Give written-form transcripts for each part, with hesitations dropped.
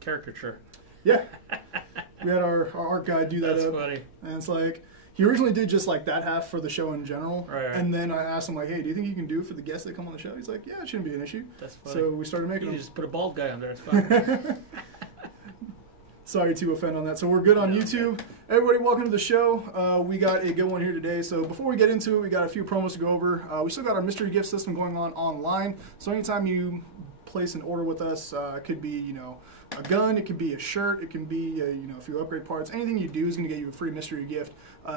caricature. Yeah. We had our art guy do that. That's up, funny. And it's like, he originally did just like that half for the show in general. Right. And then I asked him, like, hey, do you think you can do it for the guests that come on the show? He's like, yeah, it shouldn't be an issue. That's funny. So we started making You them. just put a bald guy on there. It's fine. Sorry to offend on that. So we're good on YouTube. Everybody, welcome to the show. We got a good one here today. So before we get into it, we got a few promos to go over. We still got our mystery gift system going on online. So anytime you place an order with us, it could be, you know, a gun, it could be a shirt, it can be, you know, a few upgrade parts. Anything you do is going to get you a free mystery gift.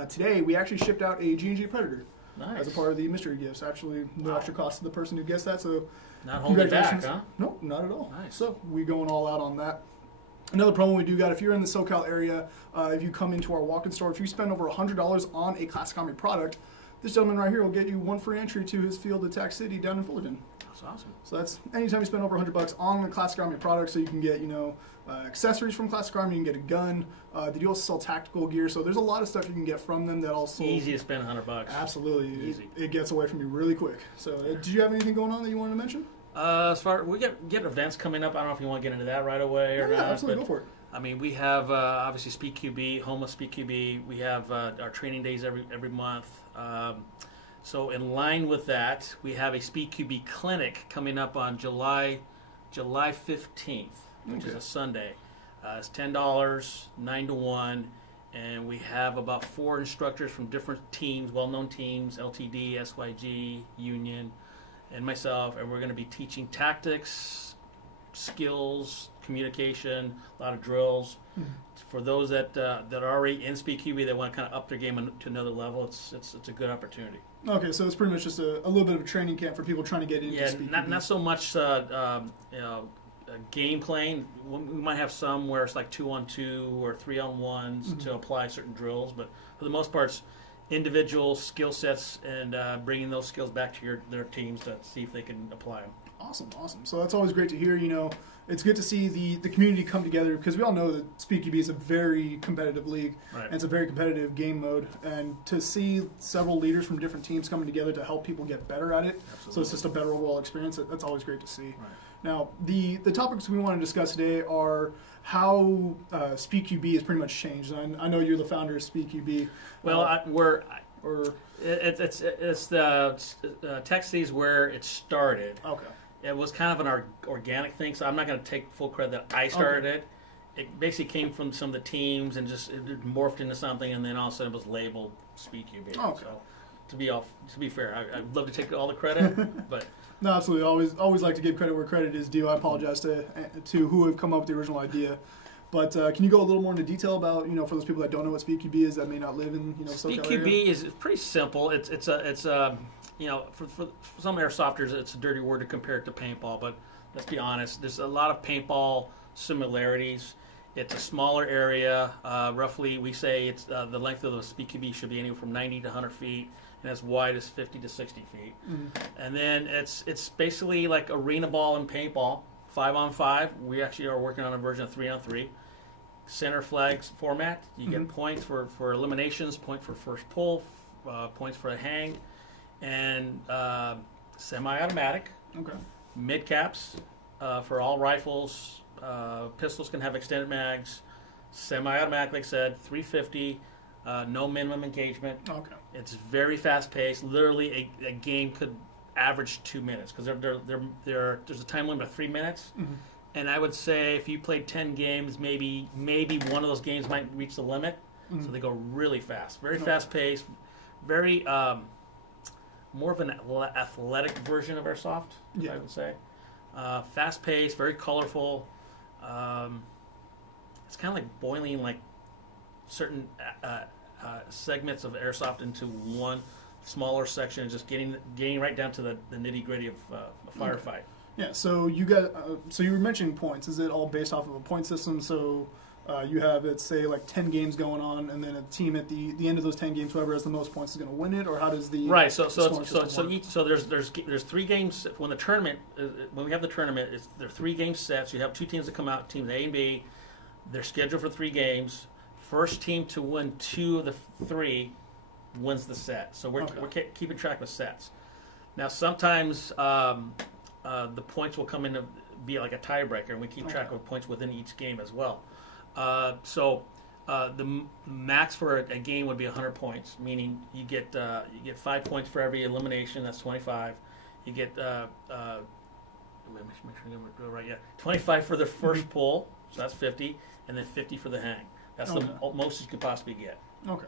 Today, we actually shipped out a G&G Predator. Nice. As a part of the mystery gifts. Actually, no extra cost to the person who guessed that. So Not holding it back, huh? Nope, not at all. Nice. So we going all out on that. Another promo we do got, if you're in the SoCal area, if you come into our walk-in store, if you spend over $100 on a Classic Army product, this gentleman right here will get you one free entry to his Field Attack City down in Fullerton. That's awesome. So that's anytime you spend over $100 on the Classic Army product, so you can get, you know, accessories from Classic Army, you can get a gun. They do also sell tactical gear, so there's a lot of stuff you can get from them that also... Easy to spend $100. Absolutely. Easy. It gets away from you really quick. So did you have anything going on that you wanted to mention? As far we get events coming up, I don't know if you want to get into that right away or Yeah, not. absolutely, but, go for it. I mean, we have obviously Speed QB, Homeless Speed QB. We have our training days every month. So in line with that, we have a Speed QB clinic coming up on July 15th, which is a Sunday. It's $10, 9 to 1, and we have about 4 instructors from different teams, well-known teams, LTD, SYG, Union, and myself, and we're going to be teaching tactics, skills, communication, a lot of drills. For those that are already in Speed QB that want to kind of up their game to another level, it's a good opportunity. Okay, so it's pretty much just a little bit of a training camp for people trying to get into Speed QB. Not so much game playing. We might have some where it's like 2-on-2 or 3-on-1s to apply certain drills, but for the most part, it's individual skill sets and bringing those skills back to their teams to see if they can apply them. Awesome. So that's always great to hear. You know, it's good to see the community come together because we all know that Speed QB is a very competitive league, right, and it's a very competitive game mode. And to see several leaders from different teams coming together to help people get better at it, Absolutely. so it's just a better overall experience. That's always great to see. Right. Now, the topics we want to discuss today are how Speed QB has pretty much changed. And I know you're the founder of Speed QB. Well, it's the Tech City is where it started. Okay. It was kind of an organic thing, so I'm not going to take full credit that I started it. It basically came from some of the teams and just it morphed into something, and then all of a sudden it was labeled Speed QB. Okay. So to be fair, I'd love to take all the credit, but No, absolutely. Always like to give credit where credit is due. I apologize to who have come up with the original idea. But can you go a little more into detail about, you know, for those people that don't know what Speed QB is that may not live in, you know, Speed SoCal QB area? is pretty simple. It's you know, for some airsofters, it's a dirty word to compare it to paintball, but let's be honest, there's a lot of paintball similarities. It's a smaller area. Roughly, we say it's the length of the Speed QB should be anywhere from 90 to 100 feet, and as wide as 50 to 60 feet. And then it's basically like arena ball and paintball, 5-on-5. We actually are working on a version of 3-on-3. Center flags format. You get points for eliminations, point for first pull, points for a hang, and semi-automatic. Okay. Mid caps for all rifles. Pistols can have extended mags. Semi-automatic, like I said, 350. No minimum engagement. Okay. It's very fast-paced. Literally, a game could average 2 minutes because there's a time limit of 3 minutes. And I would say if you played 10 games, maybe one of those games might reach the limit. So they go really fast, very fast-paced, very more of an athletic version of Airsoft, I would say. Fast-paced, very colorful. It's kind of like boiling like certain segments of Airsoft into one smaller section, and just getting right down to the nitty-gritty of a firefight. Yeah, so you got so you were mentioning points. Is it all based off of a point system? So you have, let's say, like 10 games going on, and then a team at the end of those 10 games, whoever has the most points is going to win it, or how does the right? So there's 3 games when the tournament when we have the tournament. There are 3 game sets. You have 2 teams that come out, teams A and B. They're scheduled for 3 games. First team to win 2 of the 3 wins the set. So we're keeping track of sets. Now sometimes the points will come into be like a tiebreaker, and we keep track of points within each game as well. The max for a game would be 100 points, meaning you get 5 points for every elimination. That's 25. You get make sure I go right. Yeah, 25 for the first pull, so that's 50, and then 50 for the hang. That's the most you could possibly get. Okay,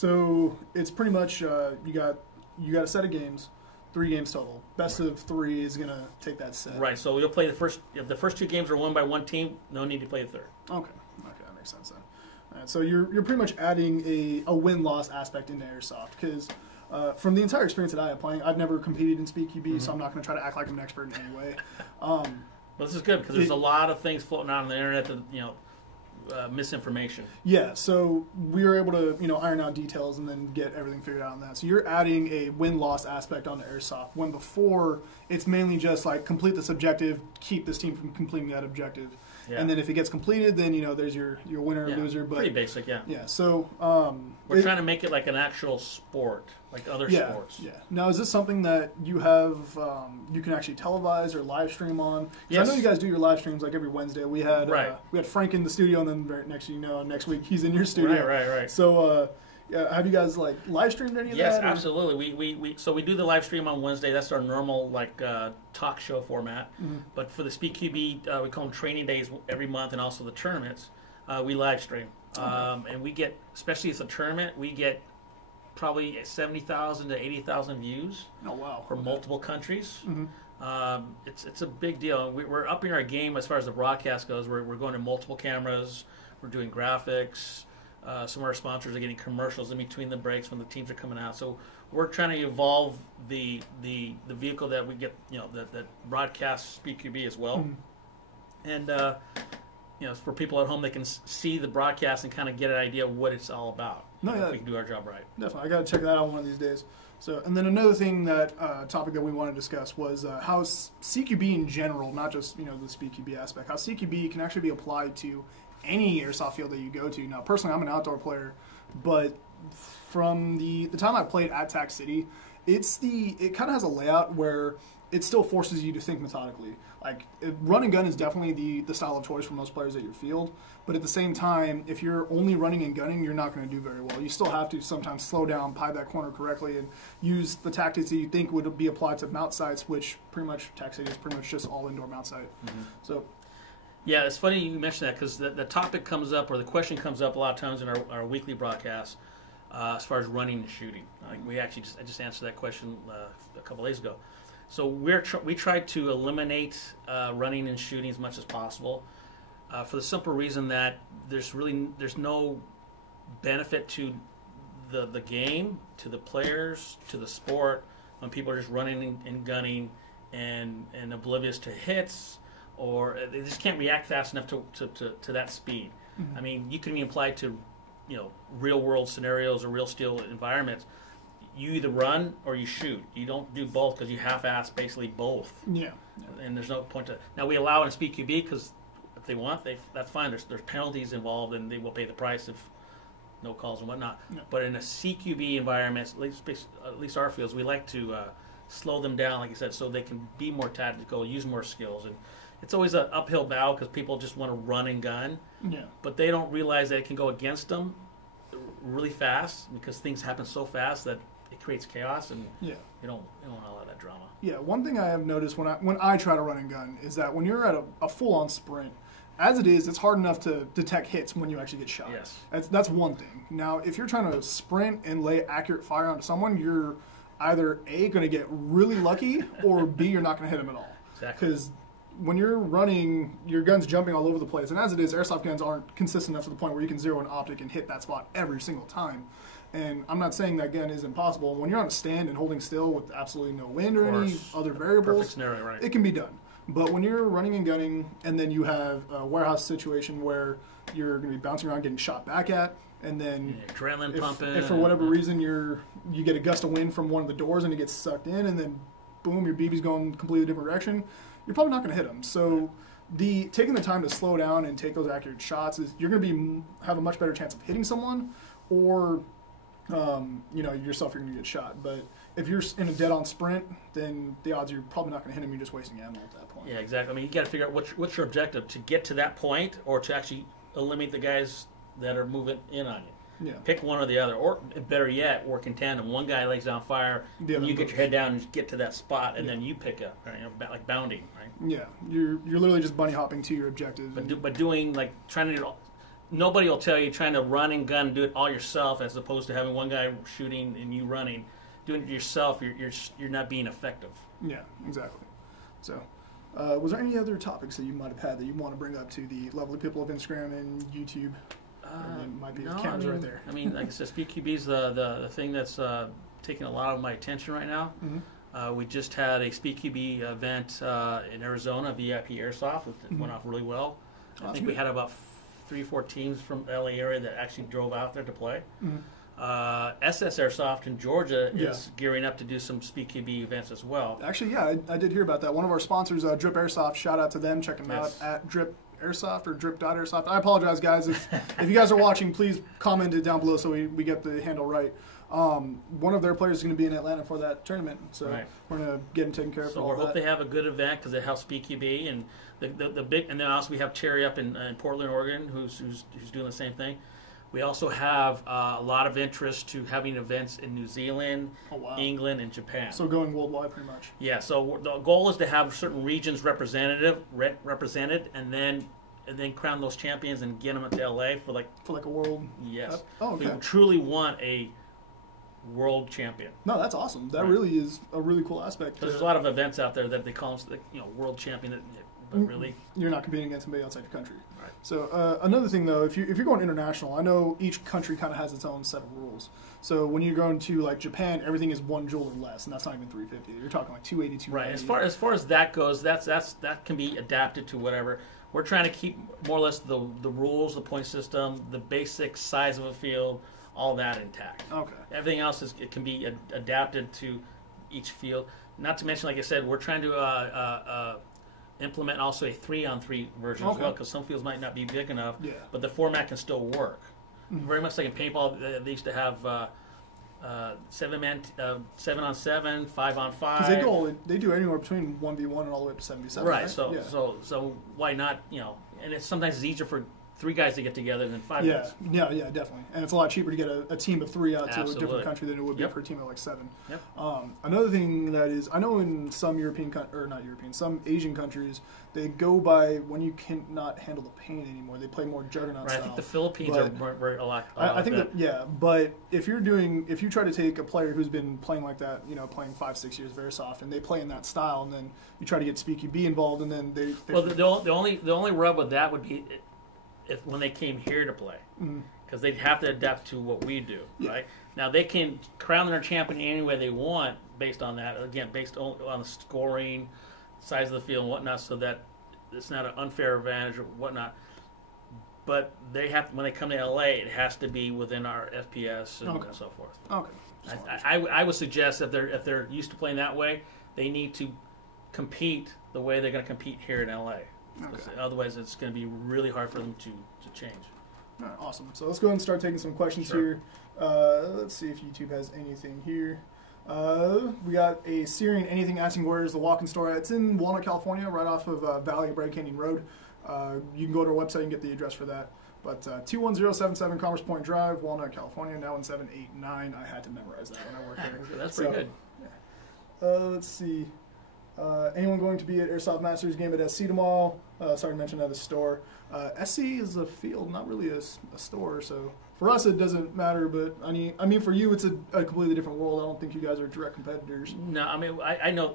so it's pretty much you got a set of games, 3 games total. Best of 3 is gonna take that set. Right. So you'll play the first. If the first 2 games are won by one team, no need to play the third. Okay, that makes sense then. All right, so you're pretty much adding a win-loss aspect into Airsoft because from the entire experience that I have playing, I've never competed in Speed QB, so I'm not going to try to act like I'm an expert in any way. Well, this is good because there's a lot of things floating out on the internet that misinformation. Yeah, so we were able to iron out details and then get everything figured out on that. So you're adding a win-loss aspect onto Airsoft when before it's mainly just like complete this objective, keep this team from completing that objective. Yeah. And then if it gets completed, then there's your winner or loser. But pretty basic, yeah. Yeah. So we're trying to make it like an actual sport, like other sports. Yeah. Now, is this something that you have you can actually televise or live stream on? Yes. I know you guys do your live streams like every Wednesday. We had Frank in the studio, and then right next next week he's in your studio. Right. So have you guys like live streamed any of that? Yes, absolutely. We do the live stream on Wednesday. That's our normal talk show format. Mm-hmm. But for the Speed QB, we call them training days every month, and also the tournaments. We live stream, and we get, especially if it's a tournament, we get probably 70,000 to 80,000 views. Oh wow! From multiple countries. Mm-hmm. It's a big deal. We're upping our game as far as the broadcast goes. We're going to multiple cameras. We're doing graphics. Some of our sponsors are getting commercials in between the breaks when the teams are coming out. So we're trying to evolve the vehicle that we get, that broadcasts Speed QB as well. Mm-hmm. And for people at home, they can see the broadcast and kind of get an idea of what it's all about. If we can do our job right. Definitely, I got to check that out one of these days. So, and then another thing topic that we want to discuss was how CQB in general, not just the Speed QB aspect, how CQB can actually be applied to any airsoft field that you go to. Now, personally, I'm an outdoor player, but from the time I played at Tac City, it kind of has a layout where it still forces you to think methodically. Like, run and gun is definitely the style of choice for most players at your field, but at the same time, if you're only running and gunning, you're not going to do very well. You still have to sometimes slow down, pie that corner correctly, and use the tactics that you think would be applied to mount sites, which pretty much Tac City is pretty much just all indoor mount site. Mm-hmm. So. Yeah, it's funny you mention that because the topic comes up, or the question comes up a lot of times in our weekly broadcast as far as running and shooting. I just answered that question a couple days ago. So we try to eliminate running and shooting as much as possible for the simple reason that there's no benefit to the game, to the players, to the sport when people are just running and gunning and oblivious to hits. Or they just can't react fast enough to that speed. Mm-hmm. I mean, you can be applied to, real world scenarios or real steel environments. You either run or you shoot. You don't do both because you half-ass basically both. Yeah. And there's no point to. Now we allow in Speed QB because if they want, that's fine. There's penalties involved, and they will pay the price if no calls and whatnot. No. But in a CQB environment, at least our fields, we like to slow them down, like you said, so they can be more tactical, use more skills. And it's always an uphill battle because people just want to run and gun. Yeah. But they don't realize that it can go against them really fast because things happen so fast that it creates chaos, and you don't allow that drama. Yeah, one thing I have noticed when I try to run and gun is that when you're at a full-on sprint, as it is, it's hard enough to detect hits when you actually get shot. Yes. That's one thing. Now, if you're trying to sprint and lay accurate fire onto someone, you're either A, going to get really lucky, or B, you're not going to hit them at all. Exactly. Because when you're running, your gun's jumping all over the place. And as it is, airsoft guns aren't consistent enough to the point where you can zero an optic and hit that spot every single time. And I'm not saying that gun is impossible. When you're on a stand and holding still with absolutely no wind or any other variables, perfect scenario, right? It can be done. But when you're running and gunning, and then you have a warehouse situation where you're going to be bouncing around getting shot back at, and then adrenaline pumping. If for whatever reason you get a gust of wind from one of the doors and it gets sucked in, and then boom, your BB's going a completely different direction, you're probably not going to hit them. So taking the time to slow down and take those accurate shots is you're going to have a much better chance of hitting someone, or yourself, you're going to get shot. But if you're in a dead-on sprint, then the odds you're probably not going to hit him. You're just wasting ammo at that point. Yeah, exactly. I mean, you got to figure out what's your objective, to get to that point or to actually eliminate the guys that are moving in on you. Yeah. Pick one or the other, or better yet, work in tandem. One guy lays down fire, and you get your head down and get to that spot, and then you pick up, like bounding, right? Yeah, you're literally just bunny hopping to your objective. But doing, like, trying to do it all, nobody will tell you trying to run and gun and do it all yourself, as opposed to having one guy shooting and you running. Doing it yourself, you're not being effective. Yeah, exactly. So, was there any other topics that you might have had that you want to bring up to the lovely people of Instagram and YouTube? Might be cameras right there. I mean, like I said, SpeedQB is the thing that's taking a lot of my attention right now. Mm-hmm. We just had a SpeedQB event in Arizona, VIP Airsoft. It went off really well. I think we had about 3-4 teams from the LA area that actually drove out there to play. Mm-hmm. SS Airsoft in Georgia is gearing up to do some SpeedQB events as well. Actually, yeah, I did hear about that. One of our sponsors, Drip Airsoft, shout out to them. Check them out at Drip Airsoft or Drip.Airsoft. I apologize, guys. If you guys are watching, please comment it down below so we get the handle right. One of their players is going to be in Atlanta for that tournament, so we're going to get him taken care of. So we hope they have a good event because it helps SpeedQB and the big. And then also we have Terry up in Portland, Oregon, who's doing the same thing. We also have a lot of interest to having events in New Zealand, England, and Japan. So going worldwide, pretty much. Yeah. So the goal is to have certain regions represented, and then crown those champions and get them to LA for like a world. Yes. Oh, okay. We truly want a world champion. No, that's awesome. That really is a really cool aspect. There's a lot of events out there that they call them, world champion, but really you're not competing against somebody outside your country. Right. So another thing, though, if you're going international, I know each country kind of has its own set of rules. So when you're going to like Japan, everything is 1 joule or less, and that's not even 350. You're talking like 280, 290. Right. As far as that goes, that can be adapted to whatever. We're trying to keep more or less the rules, the point system, the basic size of a field, all that intact. Okay. Everything else it can be adapted to each field. Not to mention, like I said, we're trying to implement also a 3-on-3 version as well, because some fields might not be big enough, but the format can still work. Mm-hmm. Very much like in paintball, they used to have 7-on-7, 5-on-5. Because they do anywhere between 1v1 and all the way up to 7v7. Right. So why not? And sometimes it's easier for 3 guys to get together than 5 guys. Yeah, definitely. And it's a lot cheaper to get a team of 3 out to a different country than it would be for a team of like 7. Yep. Another thing that is, I know in some some Asian countries, they go by when you cannot handle the pain anymore. They play more juggernaut style. I think the Philippines are a lot. I think but if you try to take a player who's been playing like that, playing 5-6 years of Airsoft, and they play in that style, and then you try to get SpeedQB involved, and then they the only rub with that would be when they came here to play, because they'd have to adapt to what we do, right? Now they can crown their champion any way they want based on that. Again, based on the scoring, size of the field, and whatnot, so that it's not an unfair advantage or whatnot. But they have when they come to LA, it has to be within our FPS and so forth. Okay. I would suggest if they're used to playing that way, they need to compete the way they're going to compete here in LA. Okay. Otherwise, it's going to be really hard for them to change. All right, awesome. So let's go ahead and start taking some questions here. Let's see if YouTube has anything here. We got a Syrian Anything asking where is the walk-in store. It's in Walnut, California, right off of Valley of Bright Canyon Road. You can go to our website and get the address for that. But 21077 Commerce Point Drive, Walnut, California, 91789. I had to memorize that when I worked there. That's pretty good. Yeah. Let's see. Anyone going to be at Airsoft Masters game at SC tomorrow? Sorry to mention that, the store. SC is a field, not really a store, so for us it doesn't matter, but I mean for you it's a completely different world. I don't think you guys are direct competitors. No, I mean I know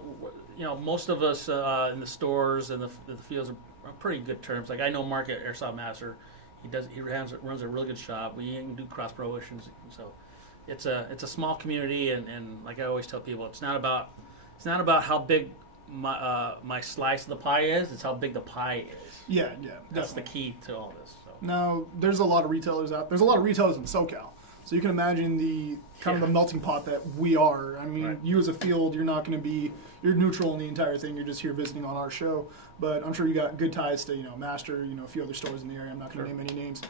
most of us in the stores and the fields are pretty good terms. Like I know Mark at Airsoft Master, he runs a really good shop. We can do cross promotions, so it's a small community, and like I always tell people, it's not about how big my slice of the pie is. It's how big the pie is. Yeah, That's the key to all this. So. Now, there's a lot of retailers out. There's a lot of retailers in SoCal. So you can imagine the kind of the melting pot that we are. I mean, Right. you as a field, you're not going to be, you're neutral in the entire thing. You're just here visiting on our show. But I'm sure you got good ties to, Master, a few other stores in the area. I'm not going to name any names.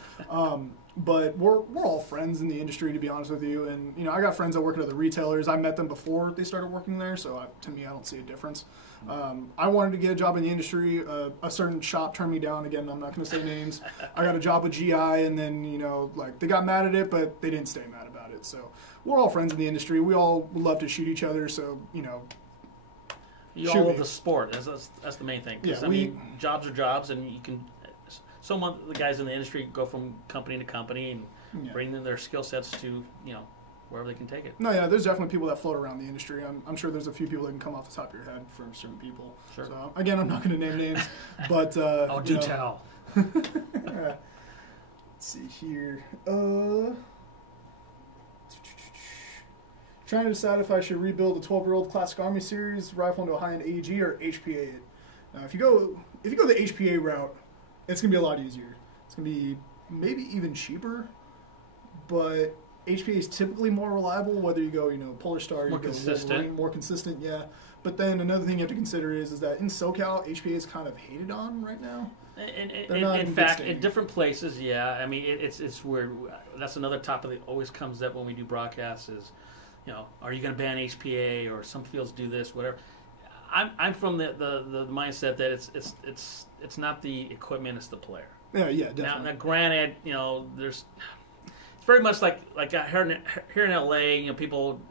But we're all friends in the industry, to be honest with you. And, I got friends that work at other retailers. I met them before they started working there. So to me, I don't see a difference. I wanted to get a job in the industry. A certain shop turned me down. Again, I'm not going to say names. I got a job with GI, and then, they got mad at it, but they didn't stay mad about it. So we're all friends in the industry. We all love to shoot each other. So, You all love the sport. That's the main thing. Yeah, I mean, jobs are jobs, and you can. Some of the guys in the industry go from company to company and bring in their skill sets to wherever they can take it. No, yeah, there's definitely people that float around the industry. I'm sure there's a few people that can come off the top of your head for certain people. Sure. So again, I'm not going to name names, but oh, do tell. Let's see here. Trying to decide if I should rebuild the 12-year-old Classic Army Series rifle into a high-end AEG or HPA it. Now, if you go the HPA route, it's gonna be a lot easier. It's gonna be maybe even cheaper, but HPA is typically more reliable. Whether you go, Polar Star, more you go consistent. Wolverine, more consistent, yeah. But then another thing you have to consider is that in SoCal, HPA is kind of hated on right now. In fact, in different places, yeah. I mean, it's weird. That's another topic that always comes up when we do broadcasts is, are you going to ban HPA, or some fields do this, whatever. I'm from the mindset that it's not the equipment, it's the player. Yeah, definitely. Now granted, it's very much like here in LA, people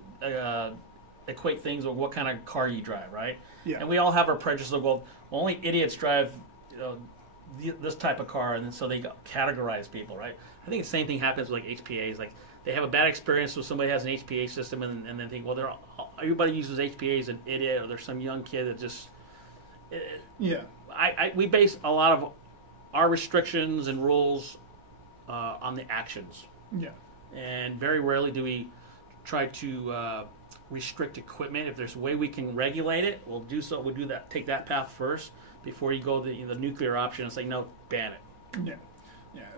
equate things with what kind of car you drive, right? Yeah. And we all have our prejudices of, well, only idiots drive, this type of car, and then so they categorize people, right? I think the same thing happens with like HPAs. Like they have a bad experience with somebody has an HPA system, and then think, well, everybody uses HPA as an idiot, or there's some young kid that just. Yeah. We base a lot of our restrictions and rules on the actions. Yeah. And very rarely do we try to restrict equipment. If there's a way we can regulate it, we'll do so. We'll do that. Take that path first before you go the nuclear option. It's like, no, ban it. Yeah.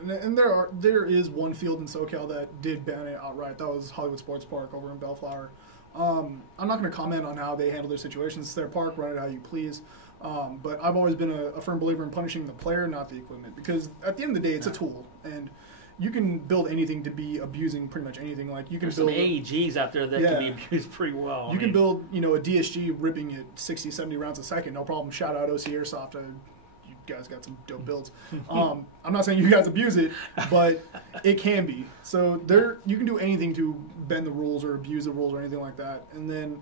Yeah, and there is one field in SoCal that did ban it outright. That was Hollywood Sports Park over in Bellflower. I'm not going to comment on how they handle their situations. It's their park, run it how you please. But I've always been a firm believer in punishing the player, not the equipment, because at the end of the day, it's a tool, and you can build anything to be abusing pretty much anything. Like you can build some AEGs out there that can be abused pretty well. You can build, a DSG ripping at 60, 70 rounds a second, no problem. Shout out OC Airsoft. You guys got some dope builds. I'm not saying you guys abuse it, but it can be. So you can do anything to bend the rules or abuse the rules or anything like that. And then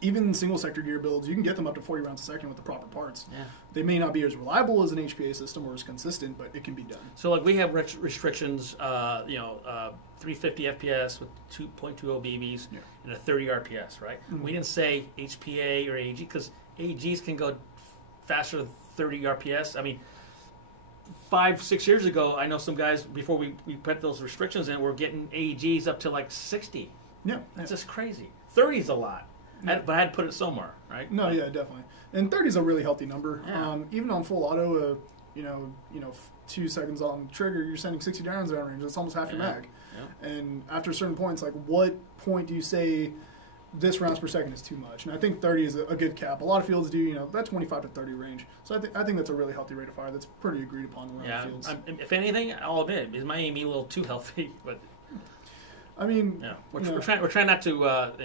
even single sector gear builds, you can get them up to 40 rounds a second with the proper parts. Yeah. They may not be as reliable as an HPA system or as consistent, but it can be done. So like we have restrictions, 350 FPS with 2.20 BBs and a 30 RPS, right? Mm-hmm. We didn't say HPA or AEG because AEGs can go faster than 30 RPS. I mean, 5-6 years ago, I know some guys, before we put those restrictions in, were getting AEGs up to like 60. Yeah. That's just crazy. 30 is a lot. But I had to put it somewhere, right? No, yeah, definitely. And 30 is a really healthy number. Yeah. Even on full auto, 2 seconds on trigger, you're sending 60 rounds downrange. That's almost half your mag. Yeah. And after certain points, like what point do you say this rounds per second is too much? And I think 30 is a good cap. A lot of fields do, that 25 to 30 range. So I think that's a really healthy rate of fire. That's pretty agreed upon around the fields. If anything, I'll admit, is my AME a little too healthy? But I mean, we're trying not to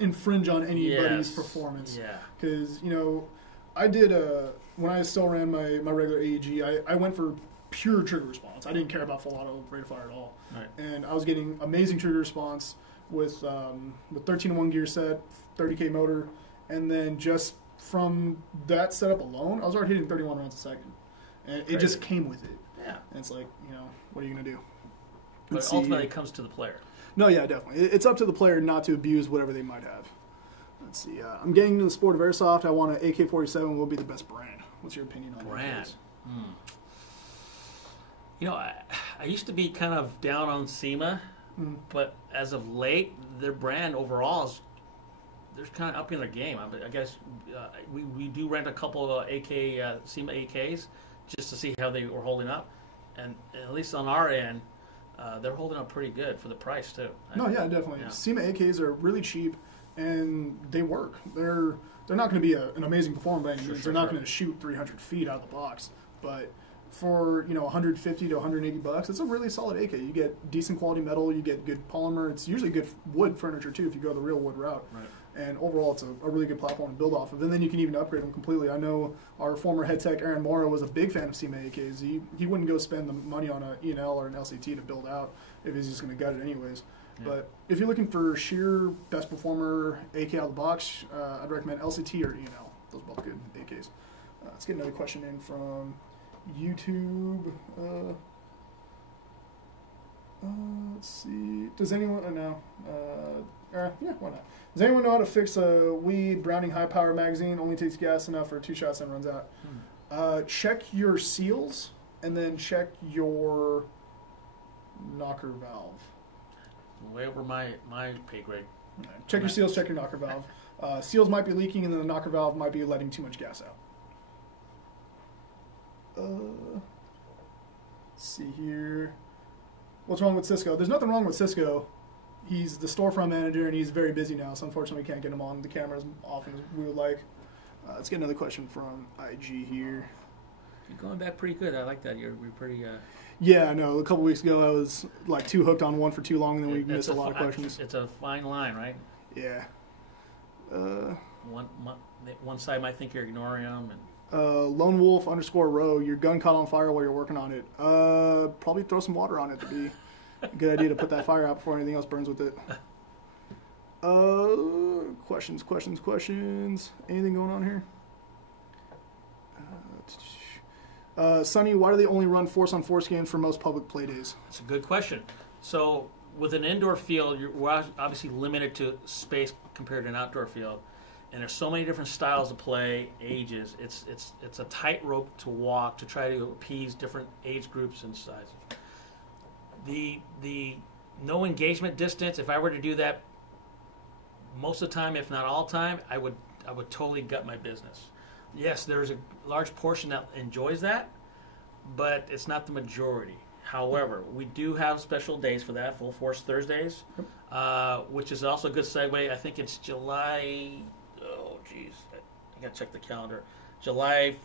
infringe on anybody's performance. Yeah. Because, I did, when I still ran my regular AEG, I went for pure trigger response. I didn't care about full auto rate of fire at all. Right. And I was getting amazing trigger response with 13-1 gear set, 30K motor, and then just from that setup alone, I was already hitting 31 rounds a second. And it just came with it. Yeah. And it's like, what are you going to do? But ultimately it comes to the player. No, yeah, definitely. It's up to the player not to abuse whatever they might have. Let's see. I'm getting into the sport of airsoft. I want an AK-47. What will be the best brand? What's your opinion on brand? I used to be kind of down on SEMA, but as of late, their brand overall is they're kind of upping their game. I guess we do rent a couple of SEMA AKs just to see how they were holding up, and at least on our end, they're holding up pretty good for the price too. No, yeah, definitely. Yeah. SEMA AKs are really cheap, and they work. They're not going to be an amazing performer by any means. They're not going to shoot 300 feet out of the box, but for 150 to 180 bucks, it's a really solid AK. You get decent quality metal, you get good polymer. It's usually good wood furniture too if you go the real wood route. Right. And overall, it's a really good platform to build off of. And then you can even upgrade them completely. I know our former head tech, Aaron Mora, was a big fan of SEMA AKs. He wouldn't go spend the money on an E&L or an LCT to build out if he's just going to gut it anyways. Yeah. But if you're looking for sheer best performer AK out of the box, I'd recommend LCT or E&L. Those are both good AKs. Let's get another question in from YouTube. Let's see. Does anyone know? Yeah, why not? Does anyone know how to fix a Weed Browning high power magazine? Only takes gas enough for 2 shots and runs out. Check your seals and then check your knocker valve. Way over my pay grade. Check your seals. Check your knocker valve. Seals might be leaking, and then the knocker valve might be letting too much gas out. Let's see here. What's wrong with Cisco? There's nothing wrong with Cisco. He's the storefront manager, and he's very busy now, so unfortunately we can't get him on the camera as often as we would like. Let's get another question from IG here. You're going back pretty good. I like that. You're pretty... Yeah, I know. A couple weeks ago I was like too hooked on one for too long, and then we missed a lot of questions. It's a fine line, right? Yeah. One side might think you're ignoring them. And Lone Wolf _row, your gun caught on fire while you're working on it. Probably throw some water on it to be a good idea to put that fire out before anything else burns with it. Questions. Anything going on here? Sonny, why do they only run force-on-force games for most public play days? That's a good question. So with an indoor field, we're obviously limited to space compared to an outdoor field. And there's so many different styles of play, ages. It's a tightrope to walk to try to appease different age groups and sizes. The no engagement distance, if I were to do that most of the time, if not all the time, I would totally gut my business. Yes, there's a large portion that enjoys that, but it's not the majority. However, we do have special days for that, Full Force Thursdays, which is also a good segue. I think it's July... Oh, geez. I got to check the calendar. July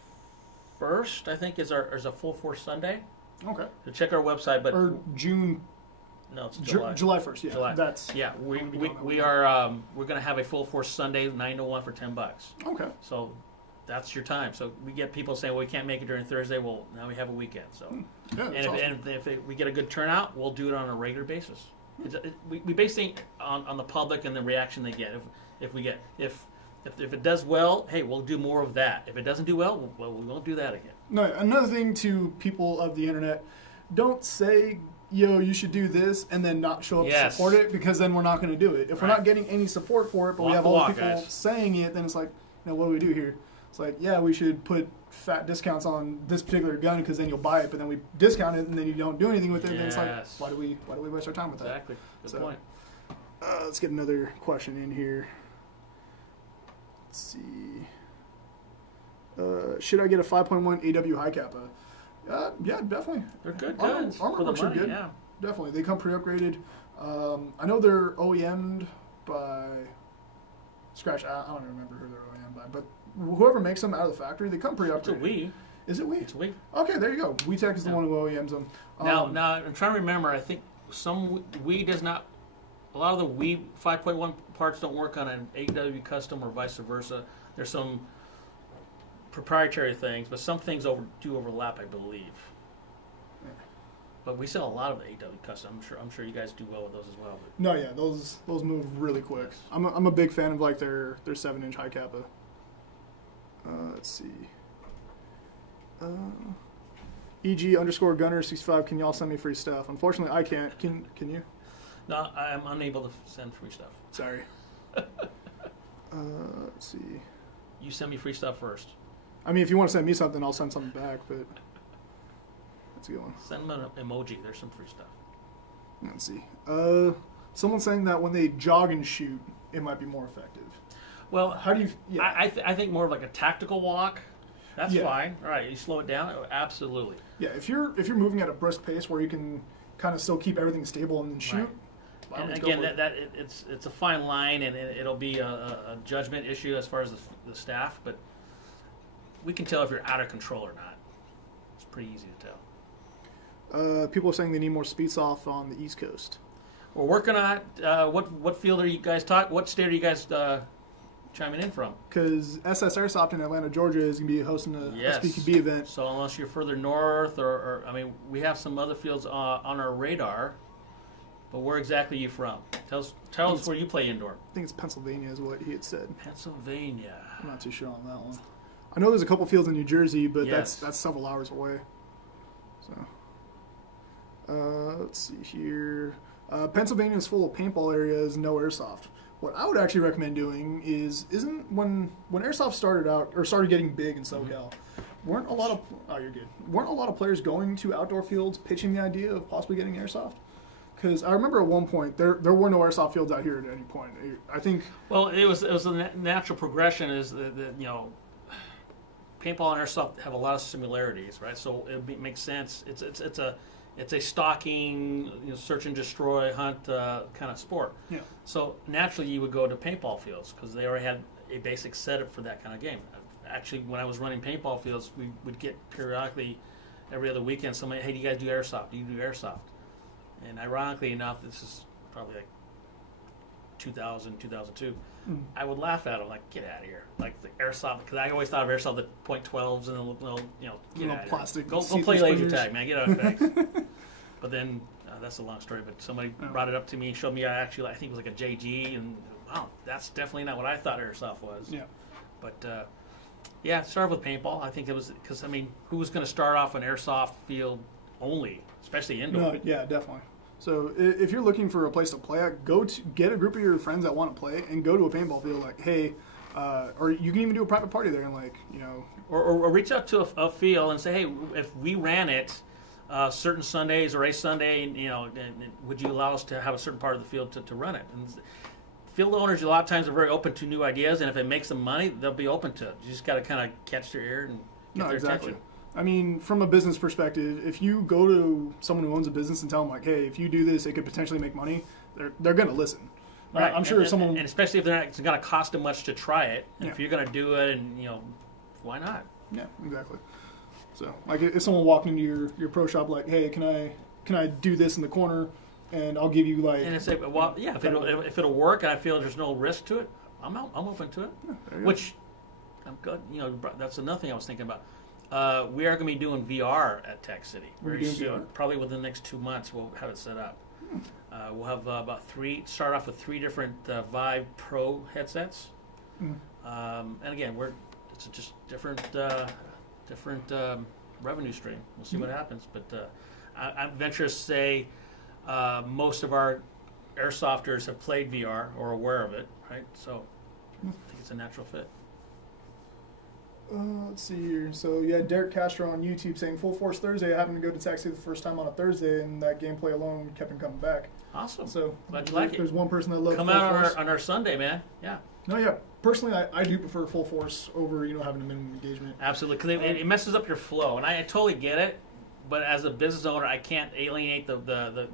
1st, I think, is a Full Force Sunday. Okay. So check our website. Or June... No, it's July. July 1st, yeah. July. Yeah, we're going to have a Full Force Sunday, 9 to 1 for $10. Okay. So that's your time. So we get people saying, well, we can't make it during Thursday. Well, now we have a weekend. So, yeah, and if we get a good turnout, we'll do it on a regular basis. We base things on the public and the reaction they get. If it does well, hey, we'll do more of that. If it doesn't do well, we won't do that again. No, another thing to people of the internet, don't say, you should do this, and then not show up to support it, because then we're not going to do it. If we're not getting any support for it, but we have all the people saying it, then it's like, what do we do here? It's like, yeah, we should put fat discounts on this particular gun because then you'll buy it, but then we discount it and then you don't do anything with it. And then it's like, why do we waste our time with that? Exactly. Good point. Let's get another question in here. Let's see. Should I get a 5.1 AW high kappa? Yeah, definitely. They're good. Armor for the money, good. Yeah. Definitely. They come pre-upgraded. I know they're OEM'd by Scratch. I don't remember who they're OEM'd by, but whoever makes them out of the factory, they come pre-upgraded. It's a Wii. Is it Wii? It's Wii. Okay, there you go. WeTech is the one who OEMs them. Now I'm trying to remember. I think some Wii does not. A lot of the Wii 5.1 parts don't work on an AW custom or vice versa. There's some proprietary things, but some things do overlap, I believe. Yeah. But we sell a lot of the AW custom. I'm sure you guys do well with those as well. But. No, yeah, those move really quick. I'm a big fan of like their 7-inch high kappa. Let's see. EG_Gunner65. Can y'all send me free stuff? Unfortunately, I can't. Can you? No, I'm unable to send free stuff. Sorry. Let's see. You send me free stuff first. I mean, if you want to send me something, I'll send something back, but that's a good one. Send them an emoji. There's some free stuff. Let's see. Someone's saying that when they jog and shoot, it might be more effective. Well, how do you... Yeah. I think more of like a tactical walk. That's fine. All right, you slow it down? Oh, absolutely. Yeah, if you're moving at a brisk pace where you can kind of still keep everything stable and then shoot. Right. And again, it's a fine line, and it'll be a judgment issue as far as the staff, but we can tell if you're out of control or not. It's pretty easy to tell. People are saying they need more Speedsoft on the East Coast. We're working on it. What field are you guys what state are you guys chiming in from? Because SS Airsoft in Atlanta, Georgia is going to be hosting a SPQB event. So unless you're further north, or I mean, we have some other fields on our radar, but where exactly are you from? Tell us where you play indoor. I think it's Pennsylvania is what he had said. Pennsylvania. I'm not too sure on that one. I know there's a couple fields in New Jersey, but that's several hours away. So, let's see here. Pennsylvania is full of paintball areas, no airsoft. What I would actually recommend doing when airsoft started getting big in SoCal, weren't a lot of players going to outdoor fields pitching the idea of possibly getting airsoft? Because I remember at one point there were no airsoft fields out here at any point. I think. Well, it was a natural progression. Is that paintball and airsoft have a lot of similarities, right? So it makes sense. It's a stalking, search and destroy, hunt kind of sport. Yeah. So naturally, you would go to paintball fields because they already had a basic setup for that kind of game. Actually, when I was running paintball fields, we would get periodically, every other weekend, somebody, hey, do you guys do airsoft? Do you do airsoft? And ironically enough, this is probably like 2000, 2002. I would laugh at them, like, get out of here. Like the airsoft, because I always thought of airsoft the .12s and the little, get out of plastic. Go play laser tag, man. Get out of face. But then, that's a long story, but somebody brought it up to me and showed me I think it was like a JG, and wow, that's definitely not what I thought airsoft was. Yeah. But, started with paintball. I think it was, because, I mean, who was going to start off an airsoft field only, especially indoor? No, yeah, definitely. So if you're looking for a place to play at, get a group of your friends that want to play and go to a paintball field. Like, hey, or you can even do a private party there and or reach out to a field and say, hey, if we ran it certain Sundays or a Sunday, and would you allow us to have a certain part of the field to run it? And field owners a lot of times are very open to new ideas, and if it makes them money, they'll be open to it. You just got to kind of catch their ear and get their attention. I mean, from a business perspective, if you go to someone who owns a business and tell them, like, hey, if you do this, it could potentially make money, they're going to listen. Right. I'm sure someone... And especially if it's going to cost them much to try it. And if you're going to do it, and, why not? Yeah, exactly. So, like, if someone walked into your pro shop, like, hey, can I do this in the corner, and I'll give you, like... And it's like, well, yeah, if it'll work and I feel there's no risk to it, I'm open to it. Yeah, which, I'm good. That's another thing I was thinking about. We are going to be doing VR at Tech City very soon. Probably within the next 2 months, we'll have it set up. We'll have start off with 3 different Vive Pro headsets. And again, it's just different revenue stream. We'll see what happens. But I'm venturous to say most of our airsofters have played VR or are aware of it, right? So I think it's a natural fit. Let's see here. So, Derek Castro on YouTube saying, Full Force Thursday. I happened to go to Taxi the first time on a Thursday, and that gameplay alone kept him coming back. Awesome. So, glad you like it. There's one person that loves Come Full out Force. on our Sunday, man. Yeah. No, yeah. Personally, I do prefer Full Force over, having a minimum engagement. Absolutely, because it messes up your flow, and I totally get it. But as a business owner, I can't alienate the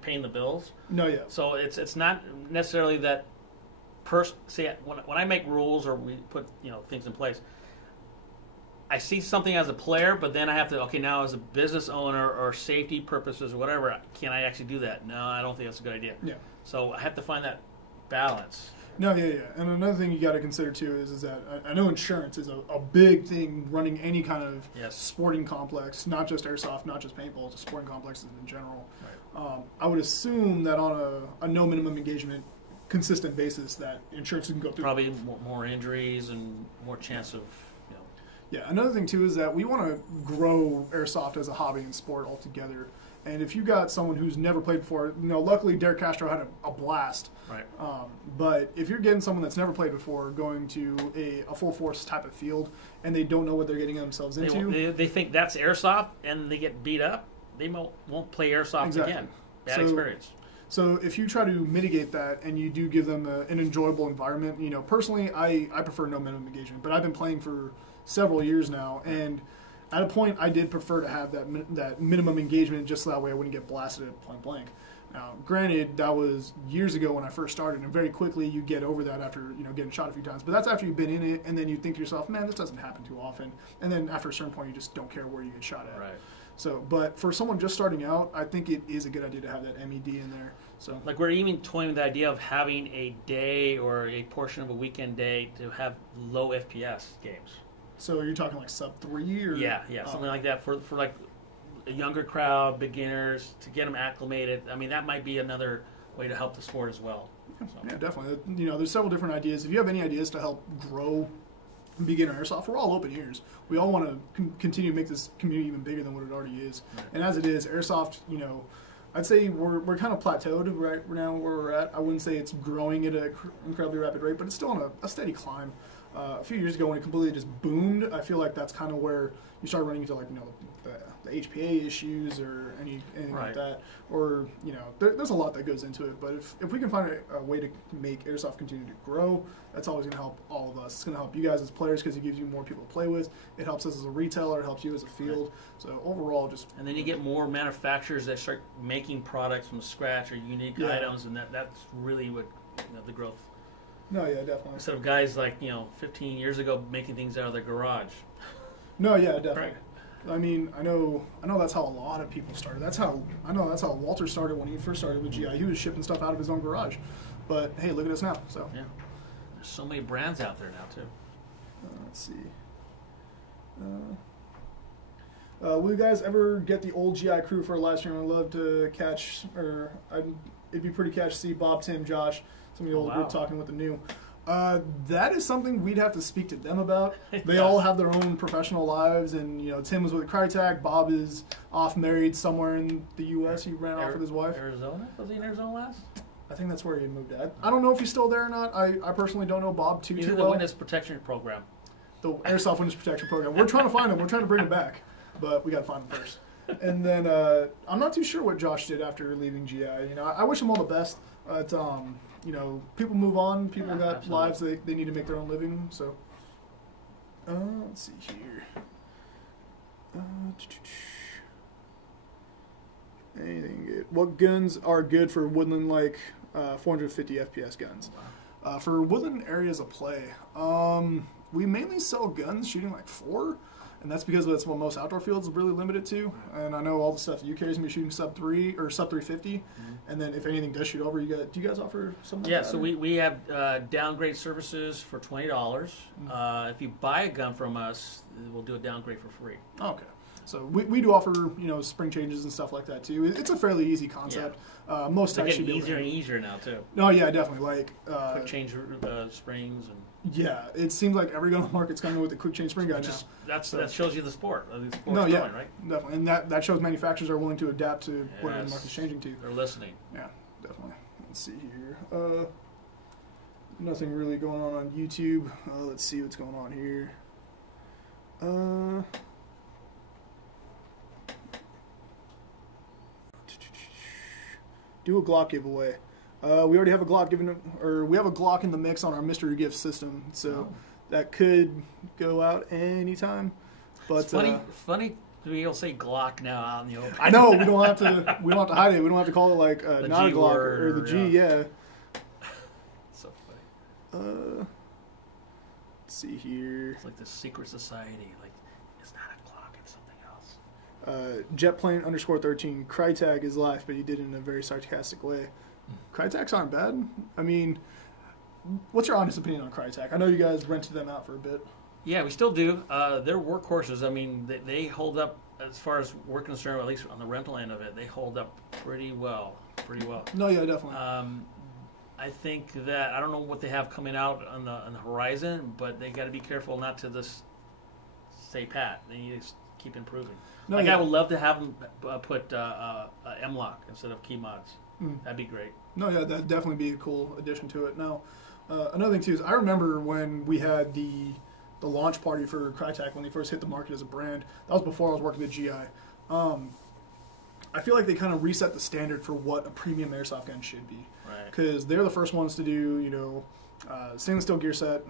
paying the bills. No, yeah. So it's not necessarily that. See, when I make rules or we put things in place, I see something as a player, but then I have to, now as a business owner or safety purposes or whatever, can I actually do that? No, I don't think that's a good idea. Yeah. So I have to find that balance. No, yeah. And another thing you got to consider, too, is that I know insurance is a big thing running any kind of sporting complex, not just airsoft, not just paintball, just sporting complexes in general. Right. I would assume that on a no minimum engagement, consistent basis, that insurance can go through. Probably more injuries and more chance of... Yeah, another thing, too, is that we want to grow airsoft as a hobby and sport altogether. And if you got someone who's never played before, luckily Derek Castro had a blast. Right. But if you're getting someone that's never played before going to a full force type of field and they don't know what they're getting themselves into. They think that's airsoft and they get beat up, they won't play airsoft again. Bad experience. So if you try to mitigate that and you do give them an enjoyable environment, personally I prefer no minimum engagement, but I've been playing for several years now, and at a point, I did prefer to have that minimum engagement, just so that way I wouldn't get blasted at point blank. Now, granted, that was years ago when I first started, and very quickly you get over that after getting shot a few times. But that's after you've been in it, and then you think to yourself, man, this doesn't happen too often. And then after a certain point, you just don't care where you get shot at. Right. So, but for someone just starting out, I think it is a good idea to have that MED in there. So, like we're even toying with the idea of having a day or a portion of a weekend day to have low FPS games. So you're talking like sub 3 or something like that for like a younger crowd, beginners, to get them acclimated. I mean, that might be another way to help the sport as well. So. Yeah, definitely. There's several different ideas. If you have any ideas to help grow beginner airsoft, we're all open ears. We all want to continue to make this community even bigger than what it already is. Right. And as it is, airsoft, I'd say we're kind of plateaued right now where we're at. I wouldn't say it's growing at an incredibly rapid rate, but it's still on a steady climb. A few years ago when it completely just boomed, I feel like that's kind of where you start running into like the HPA issues or anything like that, or there's a lot that goes into it. But if we can find a way to make airsoft continue to grow, that's always going to help all of us. It's going to help you guys as players because it gives you more people to play with. It helps us as a retailer. It helps you as a field. So overall, and then you get more manufacturers that start making products from scratch or unique items, and that's really what the growth. No, yeah, definitely. Instead of guys like 15 years ago making things out of their garage. No, yeah, definitely. Right. I mean, I know that's how a lot of people started. That's how Walter started when he first started with GI. He was shipping stuff out of his own garage. But hey, look at us now. So yeah, there's so many brands out there now too. Let's see. Will you guys ever get the old GI crew for a live stream? I'd love to catch, it'd be pretty catch to see Bob, Tim, Josh, some of the old group talking with the new. That is something we'd have to speak to them about. They all have their own professional lives, and Tim was with Crytek. Bob is off married somewhere in the U.S. He ran off with his wife. Arizona? Was he in Arizona last? I think that's where he moved at. I don't know if he's still there or not. I personally don't know Bob too well. The Witness Protection Program. The Airsoft Witness Protection Program. We're trying to find him. We're trying to bring him back, but we got to find him first. And then I'm not too sure what Josh did after leaving GI. I wish him all the best. But people move on. People got lives. They need to make their own living. So let's see here. Anything good? What guns are good for woodland 450 FPS guns? For woodland areas of play, we mainly sell guns shooting 4. And that's because that's what most outdoor fields are really limited to. And I know all the stuff you carry is going to be shooting sub 3 or sub 350. Mm-hmm. And then if anything does shoot over, do you guys offer something like that? So we have downgrade services for $20. Mm-hmm. If you buy a gun from us, we'll do a downgrade for free. Okay. So we do offer spring changes and stuff like that too. It's a fairly easy concept. Yeah. Most techs should be easier and easier now too. No, yeah, definitely. Quick change springs and. Yeah, it seems like every gun on the market's coming with a quick change spring guide now. That shows you the sport. Going, right? Definitely, and that shows manufacturers are willing to adapt to whatever the market's changing to. They're listening. Yeah, definitely. Let's see here. Nothing really going on YouTube. Let's see what's going on here. Do a Glock giveaway. We already have a Glock we have a Glock in the mix on our mystery gift system, so that could go out anytime. But it's funny we'll say Glock now out in the open. I know we don't have to hide it. We don't have to call it not a Glock or the G. Yeah. So funny. Let's see here. It's like the secret society. It's not a Glock, it's something else. Jetplane_13. Crytek is live, but he did it in a very sarcastic way. Cryteks aren't bad. I mean, what's your honest opinion on Crytek? I know you guys rented them out for a bit. Yeah, we still do. They're workhorses. I mean, they hold up as far as we're concerned, at least on the rental end of it. They hold up pretty well. No, yeah, definitely. I think that I don't know what they have coming out on the horizon, but they got to be careful not to just stay pat. They need to keep improving. No, I would love to have them put M-Lock instead of key mods. That'd be great. No, yeah, that'd definitely be a cool addition to it. Now, another thing too is I remember when we had the launch party for Crytek when they first hit the market as a brand. That was before I was working at GI. I feel like they kind of reset the standard for what a premium airsoft gun should be. Right. Because they're the first ones to do, stainless steel gear set,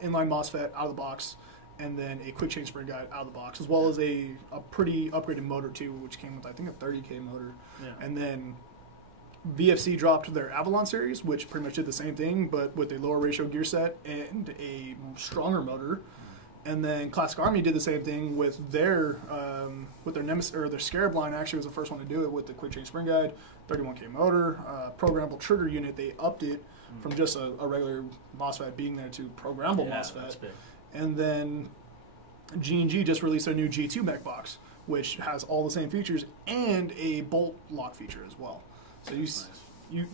inline MOSFET out of the box, and then a quick change spring guide out of the box, as well as a pretty upgraded motor too, which came with I think a 30K motor. Yeah. And then VFC dropped their Avalon series, which pretty much did the same thing, but with a lower ratio gear set and a stronger motor. And then Classic Army did the same thing with their Nemesis, or their Scarab line. Actually, was the first one to do it with the quick change spring guide, 31K motor, programmable trigger unit. They upped it from just a regular MOSFET being there to programmable MOSFET. That's big. And then G&G just released their new G2 mech box, which has all the same features and a bolt lock feature as well. So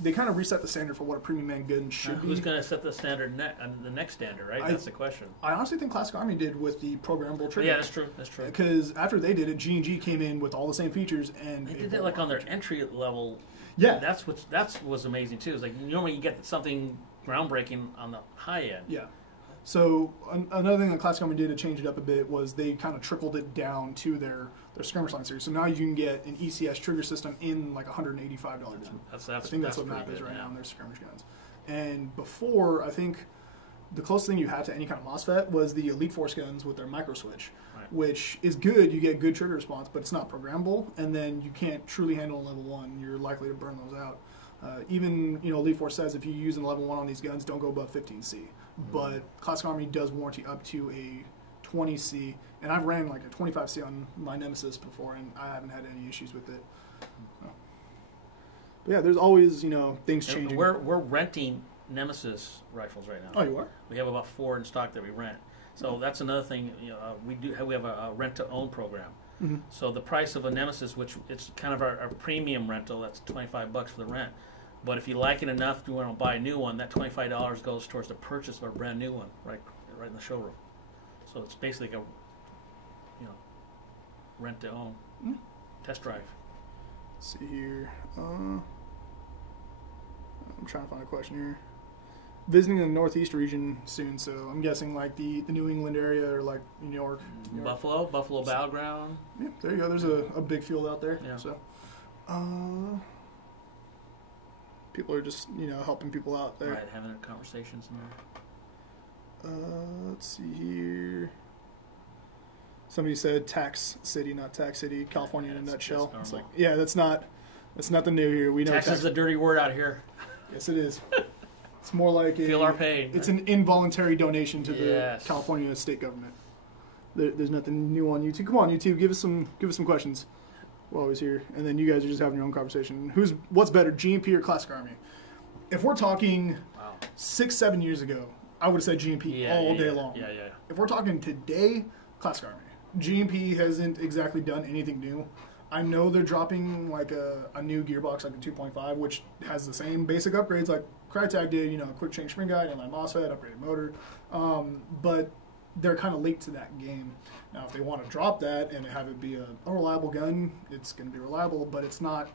they kind of reset the standard for what a premium man gun should be. Who's going to set the standard, the next standard, right? That's the question. I honestly think Classic Army did with the programmable trigger. Yeah, that's true. That's true. Because after they did it, G&G came in with all the same features, and they did that like on their entry level. Yeah, that's was amazing too. It's like normally you get something groundbreaking on the high end. Yeah. So another thing that Classic Army did to change it up a bit was they kind of trickled it down to their skirmish line series. So now you can get an ECS trigger system in like $185 gun. I think that's what MAP is right now in their skirmish guns. And before, I think the closest thing you had to any kind of MOSFET was the Elite Force guns with their micro switch, which is good. You get good trigger response, but it's not programmable, and then you can't truly handle a level 1. You're likely to burn those out. Even Elite Force says if you use a level 1 on these guns, don't go above 15C. But Classic Army does warranty up to a 20C, and I've ran like a 25C on my Nemesis before, and I haven't had any issues with it. But yeah, there's always things changing. We're renting Nemesis rifles right now. Oh, you are? We have about 4 in stock that we rent. So that's another thing. We have a rent to own program. Mm-hmm. So the price of a Nemesis, which it's kind of our premium rental, that's $25 for the rent. But if you like it enough, you want to buy a new one, that $25 goes towards the purchase of a brand new one, right in the showroom. So it's basically like a, rent to own test drive. Let's see here. I'm trying to find a question here. Visiting the Northeast region soon, so I'm guessing like the New England area or like New York. Buffalo Battleground. Yeah, there you go. There's a big field out there. Yeah. So, people are just helping people out there. Right, having conversations in there. Let's see here. Somebody said tax city, not tax city. California in a nutshell. It's like, yeah, that's nothing new here. We know tax is a dirty word out here. Yes, it is. It's more like feel our pain. It's an involuntary donation to the California state government. There's nothing new on YouTube. Come on, YouTube, give us some questions. We're always here, and then you guys are just having your own conversation. What's better, GMP or Classic Army? If we're talking 6-7 years ago, I would have said GMP all day long. Yeah. If we're talking today, Classic Army. GMP hasn't exactly done anything new. I know they're dropping like a new gearbox, like a 2.5, which has the same basic upgrades like Crytek did, a quick change spring guide, inline MOSFET, upgraded motor, but they're kind of late to that game. Now, if they want to drop that and have it be a reliable gun, it's going to be reliable, but it's not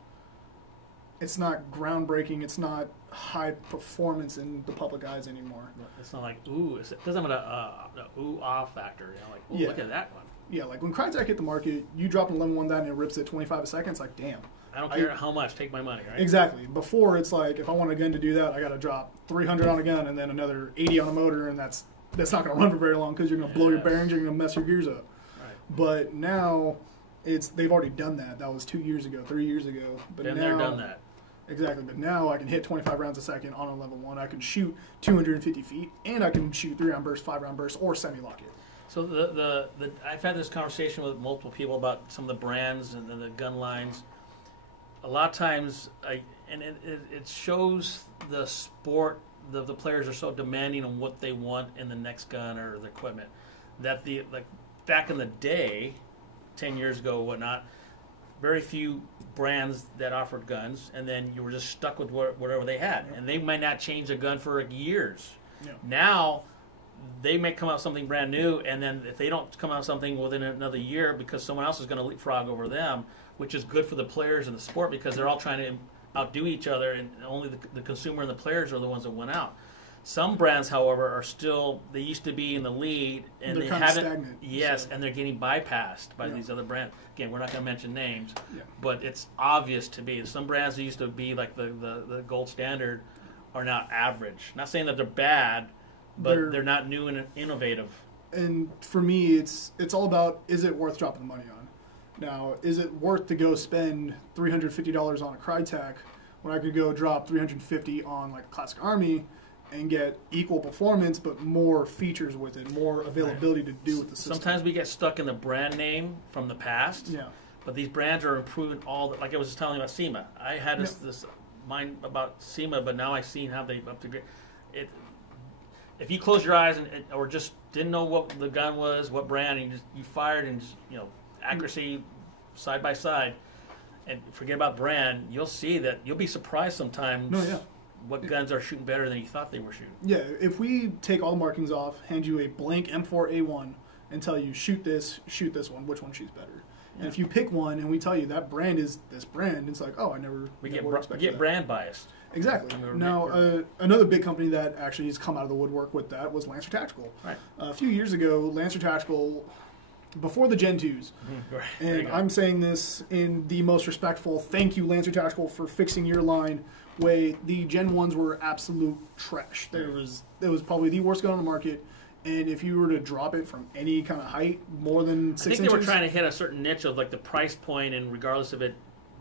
groundbreaking. It's not high performance in the public eyes anymore. It's not like, it doesn't have an ooh-ah factor. Look at that one. Yeah, like when Crytek hit the market, you drop an 11-1 down and it rips at 25 a second. It's like, damn. I don't care how much. Take my money, right? Exactly. Before, it's like, if I want a gun to do that, I got to drop 300 on a gun and then another 80 on a motor, and that's not going to run for very long because you're going to blow your bearings, you're going to mess your gears up. Right. But now, they've already done that. That was 2 years ago, 3 years ago. But Been now, there, done that. Exactly. But now I can hit 25 rounds a second on a level 1. I can shoot 250 feet, and I can shoot 3-round bursts, 5-round bursts, or semi-lock it. So I've had this conversation with multiple people about some of the brands and the gun lines. A lot of times, it shows the sport. The players are so demanding on what they want in the next gun or the equipment that back in the day, 10 years ago, whatnot, very few brands that offered guns, and then you were just stuck with whatever they had, and they might not change a gun for years. Yeah. Now, they may come out with something brand new, and then if they don't come out with something within another year because someone else is going to leapfrog over them, which is good for the players in the sport because they're all trying to outdo each other, and only the consumer and the players are the ones that win out. Some brands, however, are still, they used to be in the lead, and they're they kind haven't. of stagnant, yes, so. And they're getting bypassed by these other brands. Again, we're not going to mention names, yeah. But it's obvious to be. Some brands that used to be like the gold standard are now average. Not saying that they're bad, but they're not new and innovative. And for me, it's all about, is it worth dropping the money on? Now, is it worth to go spend $350 on a Crytek when I could go drop $350 on like a Classic Army and get equal performance but more features with it, more availability to do with the system? Sometimes we get stuck in the brand name from the past. Yeah. But these brands are improving like I was just telling you about SEMA. I had this mind about SEMA, but now I've seen how they upgrade it. If you close your eyes or just didn't know what the gun was, what brand, and you fired and just, accuracy side by side, and forget about brand, you'll see that you'll be surprised sometimes. What guns are shooting better than you thought they were shooting. Yeah, if we take all the markings off, hand you a blank M4A1, and tell you shoot this one, which one shoots better? And if you pick one and we tell you that brand is this brand, it's like, oh, I never get brand biased. Exactly. Now, another big company that actually has come out of the woodwork with that was Lancer Tactical. Right. A few years ago, Lancer Tactical, before the Gen 2s, and I'm saying this in the most respectful, thank you, Lancer Tactical, for fixing your line way. The Gen 1s were absolute trash. It was probably the worst gun on the market. And if you were to drop it from any kind of height, more than 6 inches... I think they were trying to hit a certain niche of like the price point, and regardless if it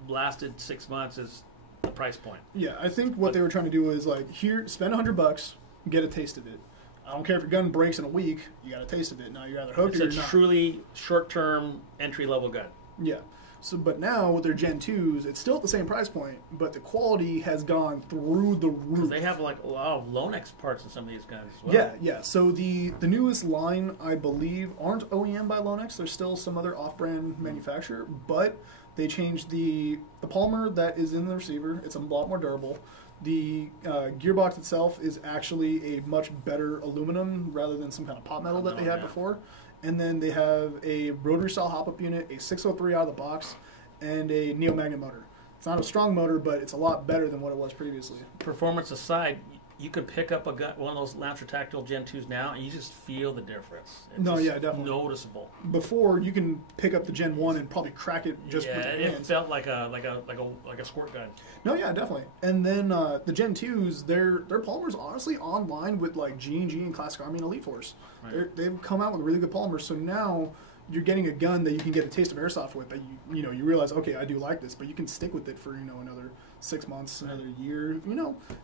lasted 6 months, is the price point. Yeah, I think what they were trying to do is like, here, spend $100, get a taste of it. I don't care if your gun breaks in a week, you got a taste of it. Now you're either hooked or you're not. It's a truly short-term entry-level gun. Yeah. So, but now with their Gen 2s, it's still at the same price point, but the quality has gone through the roof. They have like a lot of Lonex parts in some of these guns as well. Yeah. So the newest line, I believe, aren't OEM by Lonex. There's still some other off-brand manufacturer, but they changed the polymer that is in the receiver. It's a lot more durable. The gearbox itself is actually a much better aluminum rather than some kind of pot metal that they had before. And then they have a rotary style hop-up unit, a 603 out of the box, and a neo-magnet motor. It's not a strong motor, but it's a lot better than what it was previously. Performance aside, you could pick up one of those Lancer Tactical Gen 2s now, and you just feel the difference. It's definitely noticeable. Before, you can pick up the Gen 1 and probably crack it just with your hands. It felt like a squirt gun. No, yeah, definitely. And then the Gen 2s, their polymers honestly on line with like G&G and Classic Army and Elite Force. Right. They've come out with really good polymers, so now you're getting a gun that you can get a taste of airsoft with, that you realize, okay, I do like this, but you can stick with it for another 6 months, another year.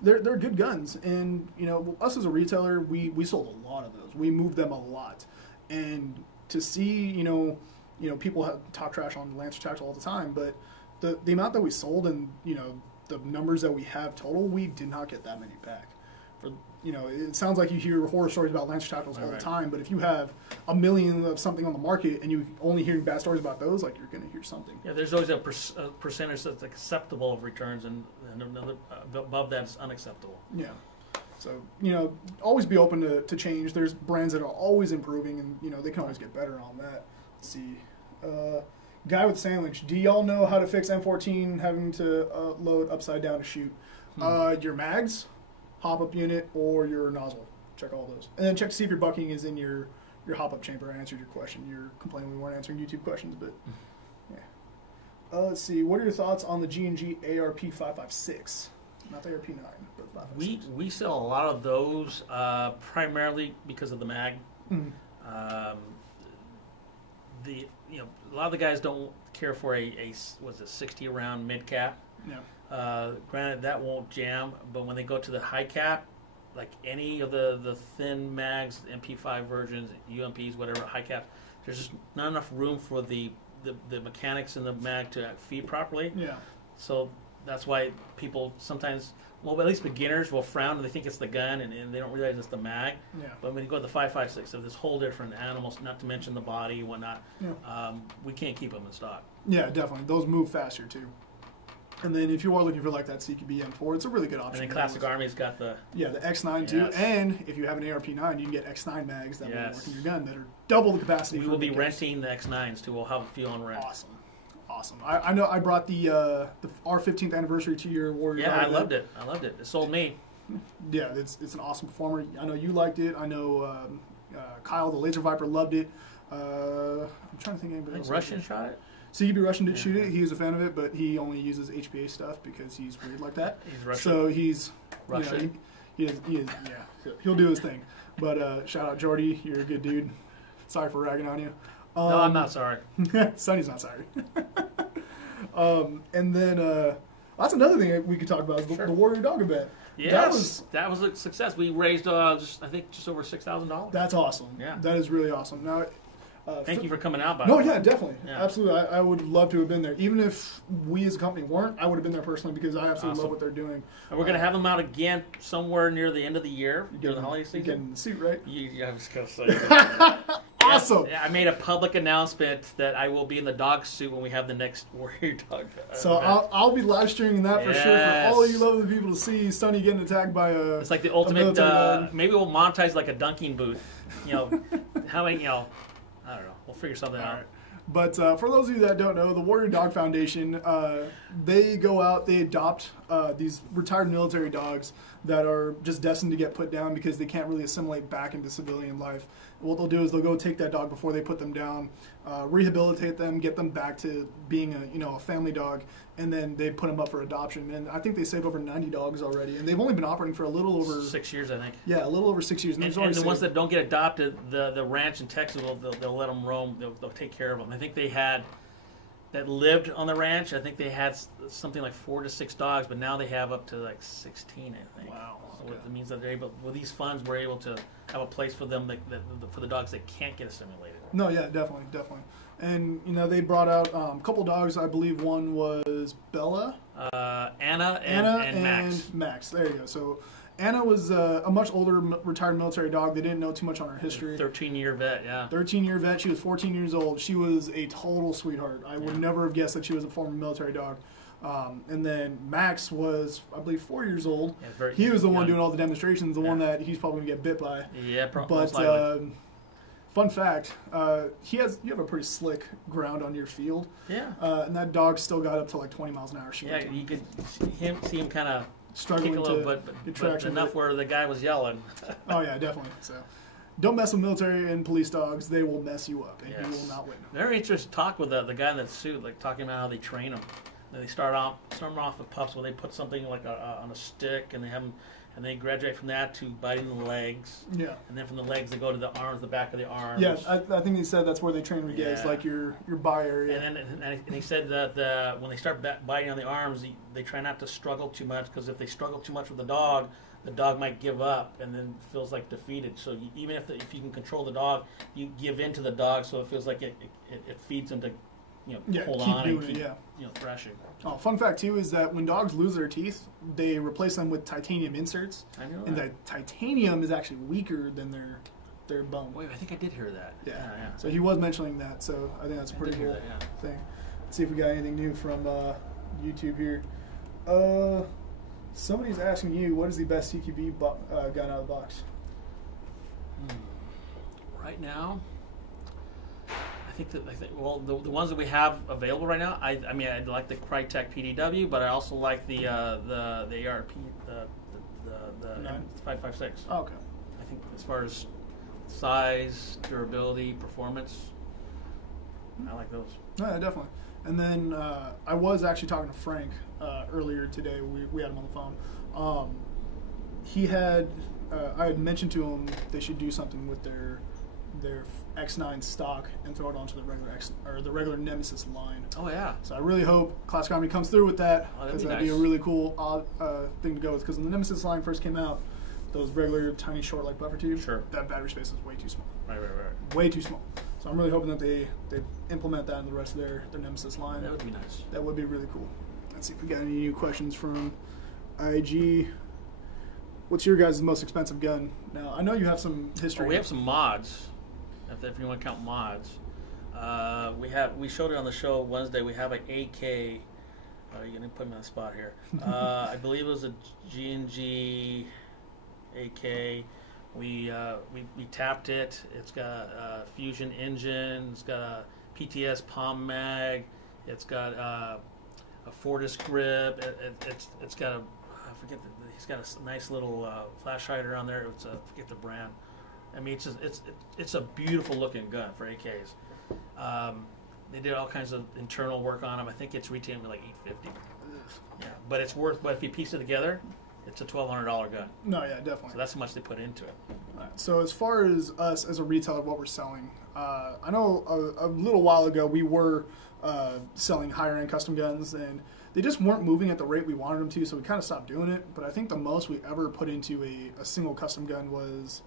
They're good guns, and us as a retailer, we sold a lot of those. We moved them a lot, and to see people talk trash on Lancer Tactical all the time, but the amount that we sold and the numbers that we have total, we did not get that many back. It sounds like you hear horror stories about Lancer Tacticals all the time, but if you have 1 million of something on the market and you only hearing bad stories about those, like, you're going to hear something. Yeah, there's always a percentage that's acceptable of returns, and another above that's unacceptable. Yeah. So, always be open to change. There's brands that are always improving, and, they can always get better on that. Let's see. Guy with sandwich. Do y'all know how to fix M14 having to load upside down to shoot? Your mags, hop-up unit, or your nozzle. Check all those. And then check to see if your bucking is in your hop-up chamber. I answered your question. You're complaining we weren't answering YouTube questions, but yeah. Let's see. What are your thoughts on the G&G ARP556? Not the ARP9, but 556. We sell a lot of those primarily because of the mag. Mm-hmm. A lot of the guys don't care for a 60 round mid cap. Yeah. Granted, that won't jam, but when they go to the high cap, like any of the thin mags, MP5 versions, UMPs, whatever, high caps, there's just not enough room for the mechanics in the mag to feed properly. Yeah. So that's why people sometimes, well, at least beginners will frown and they think it's the gun and they don't realize it's the mag. Yeah. But when you go to the 5.56, so this whole different animals, not to mention the body and whatnot, we can't keep them in stock. Yeah, definitely. Those move faster too. And then if you are looking for like that CQB M4, it's a really good option. And then Classic Army's got the X9 too. And if you have an ARP9, you can get X9 mags that will work in your gun that are double the capacity. We will be renting the X9s too. We'll have a few on rent. Awesome. I know I brought our 15th anniversary to your Warrior. Yeah, I loved it. It sold me. Yeah, it's an awesome performer. I know you liked it. I know Kyle, the Laser Viper, loved it. I'm trying to think of anybody else. Russian shot it? CQB Russian did shoot it. He was a fan of it, but he only uses HPA stuff because he's weird like that. He's Russian. So he's Russian. He is, yeah. He'll do his thing. But shout out Jordy, you're a good dude. Sorry for ragging on you. No, I'm not sorry. Sonny's not sorry. And then that's another thing we could talk about is the Warrior Dog event. Yes, that was a success. We raised, I think, just over $6,000. That's awesome. Yeah. That is really awesome. Now, thank you for coming out, by No, the way. yeah, definitely. Yeah. Absolutely. I would love to have been there. Even if we as a company weren't, I would have been there personally because I absolutely love what they're doing. And we're going to have them out again somewhere near the end of the year, during the holiday season. Getting in the suit, right? I was going to say. Awesome. Yeah, I made a public announcement that I will be in the dog suit when we have the next Warrior Dog So event. I'll be live streaming that for sure for all of you lovely people to see Sonny getting attacked by a. It's like the ultimate. Maybe we'll monetize like a dunking booth. How many? I don't know. We'll figure something out. Right. But for those of you that don't know, the Warrior Dog Foundation, they go out, they adopt these retired military dogs that are just destined to get put down because they can't really assimilate back into civilian life. What they'll do is they'll go take that dog before they put them down, rehabilitate them, get them back to being a family dog, and then they put them up for adoption. And I think they saved over 90 dogs already, and they've only been operating for a little over 6 years, I think. Yeah, a little over 6 years. And the ones that don't get adopted, the ranch in Texas, they'll let them roam. They'll take care of them. I think they had that lived on the ranch. I think they had something like 4 to 6 dogs, but now they have up to like 16, I think. Wow. So it means that they're able, with these funds, we're able to have a place for them for the dogs that can't get assimilated. No, yeah, definitely. And they brought out a couple dogs. I believe one was Bella, Anna, and Max. Max. There you go. So Anna was a much older retired military dog. They didn't know too much on her history. 13-year vet, yeah. 13-year vet. She was 14 years old. She was a total sweetheart. I would never have guessed that she was a former military dog. And then Max was, I believe, 4 years old. Yeah, he was the one doing all the demonstrations, the one that he's probably going to get bit by. Yeah, But fun fact, you have a pretty slick ground on your field. Yeah. And that dog still got up to like 20 miles an hour. Yeah, you could see him kind of struggling kick a little, but enough where the guy was yelling. Oh, yeah, definitely. So don't mess with military and police dogs. They will mess you up, and you will not win. Very interesting talk with the guy in that suit, like talking about how they train them. They start off with pups where they put something like on a stick, and they have them, and they graduate from that to biting the legs. Yeah. And then from the legs they go to the arms, the back of the arms. Yeah, I think he said that's where they train Regates, like your bi area. And he said that when they start biting on the arms, they try not to struggle too much, because if they struggle too much with the dog might give up and then feels like defeated. So even if you can control the dog, you give in to the dog, so it feels like it feeds them to hold on and keep thrashing. Oh, fun fact too is that when dogs lose their teeth, they replace them with titanium inserts. I know and that. the titanium is actually weaker than their bone. Wait, I think I did hear that. Yeah. So he was mentioning that, so I think that's a pretty cool thing. Let's see if we got anything new from YouTube here. Somebody's asking you, what is the best CQB gun out of the box? Right now, I think the ones that we have available right now, I mean I like the Crytek PDW, but I also like the ARP the 556. Oh, okay. I think as far as size, durability, performance, I like those. No, yeah, definitely. And then I was actually talking to Frank earlier today. We had him on the phone. He had I had mentioned to him they should do something with their X9 stock and throw it onto the regular Nemesis line. Oh yeah. So I really hope Classic Army comes through with that, because that'd be a really cool thing to go with. Because when the Nemesis line first came out, those regular tiny short like buffer tubes, that battery space was way too small. Right. Way too small. So I'm really hoping that they implement that in the rest of their Nemesis line. That would be nice. That would be really cool. Let's see if we got any new questions from IG. What's your guys' most expensive gun? Now I know you have some history. We have some mods. If you want to count mods, we showed it on the show Wednesday. We have an AK. You're gonna put me on the spot here. I believe it was a G&G AK. We tapped it. It's got a Fusion engine. It's got a PTS palm mag. It's got a Fortis grip. It's got he's got a nice little flash hider on there. I forget the brand. I mean, it's a beautiful looking gun for AKs. They did all kinds of internal work on them. I think it's retailing for like $850. Yeah, but it's worth. But if you piece it together, it's a $1,200 gun. No, yeah, definitely. So that's how much they put into it. Right. So as far as us as a retailer, what we're selling, I know a little while ago we were selling higher end custom guns, and they just weren't moving at the rate we wanted them to, so we kind of stopped doing it. But I think the most we ever put into a single custom gun was,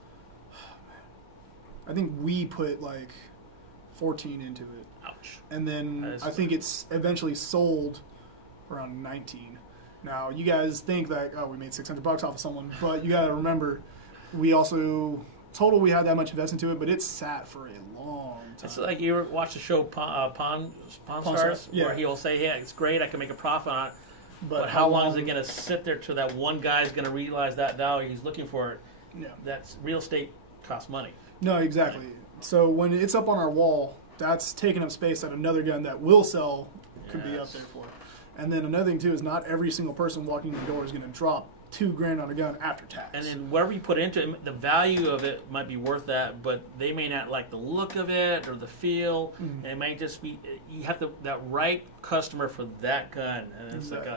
I think we put like 14 into it. Ouch. And then I think it's eventually sold around 19. Now, you guys think that, oh, we made $600 off of someone, but you got to remember, we also, total we had that much investment into it, but it sat for a long time. It's like you ever watch the show Pawn Stars, yeah. where he'll say, yeah, it's great, I can make a profit on it, but how long is it going to sit there till that one guy's going to realize that value, he's looking for it? Yeah. That's real estate costs money. No, exactly. So when it's up on our wall, that's taking up space that another gun that will sell could be up there for. And then another thing too is not every single person walking in the door is going to drop $2,000 on a gun after tax. And then whatever you put into it, the value of it might be worth that, but they may not like the look of it or the feel. And it might just be, you have that right customer for that gun. And it's like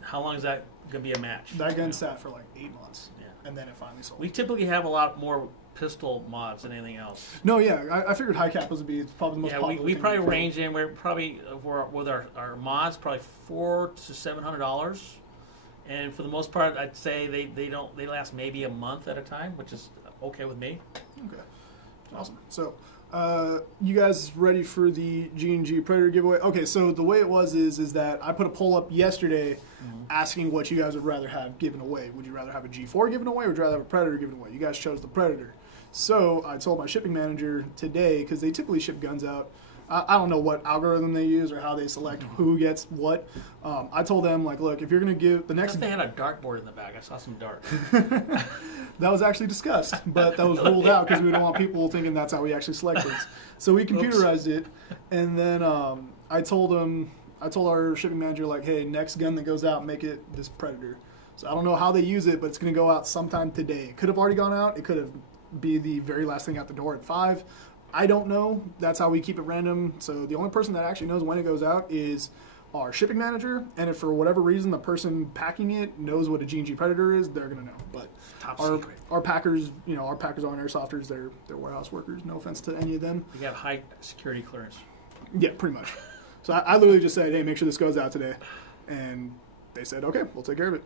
how long is that going to be a match? That gun sat for like 8 months. Yeah. And then it finally sold. We typically have a lot more pistol mods than anything else. No, yeah, I figured high cap would be probably the most popular. Yeah, we probably range in. We're probably with our mods probably $400 to $700, and for the most part, I'd say they last maybe a month at a time, which is okay with me. Okay, awesome. So, you guys ready for the G&G Predator giveaway? Okay, so the way it was is that I put a poll up yesterday asking what you guys would rather have given away. Would you rather have a G4 given away, or would you rather have a Predator given away? You guys chose the Predator. So I told my shipping manager today, because they typically ship guns out. I don't know what algorithm they use or how they select who gets what. I told them, like, look, if you're going to give the next... They had a dartboard in the back. I saw some darts. That was actually discussed, but that was ruled out because we don't want people thinking that's how we actually select things. So we computerized it, and then I told our shipping manager, like, hey, next gun that goes out, make it this Predator. So I don't know how they use it, but it's going to go out sometime today. It could have already gone out. It could have be the very last thing out the door at 5. I don't know. That's how we keep it random. So the only person that actually knows when it goes out is our shipping manager. And if for whatever reason the person packing it knows what a G&G Predator is, they're gonna know. But our packers, our packers aren't airsofters. They're warehouse workers. No offense to any of them. You have high security clearance. Yeah, pretty much. So I literally just said, hey, make sure this goes out today, and they said, okay, we'll take care of it.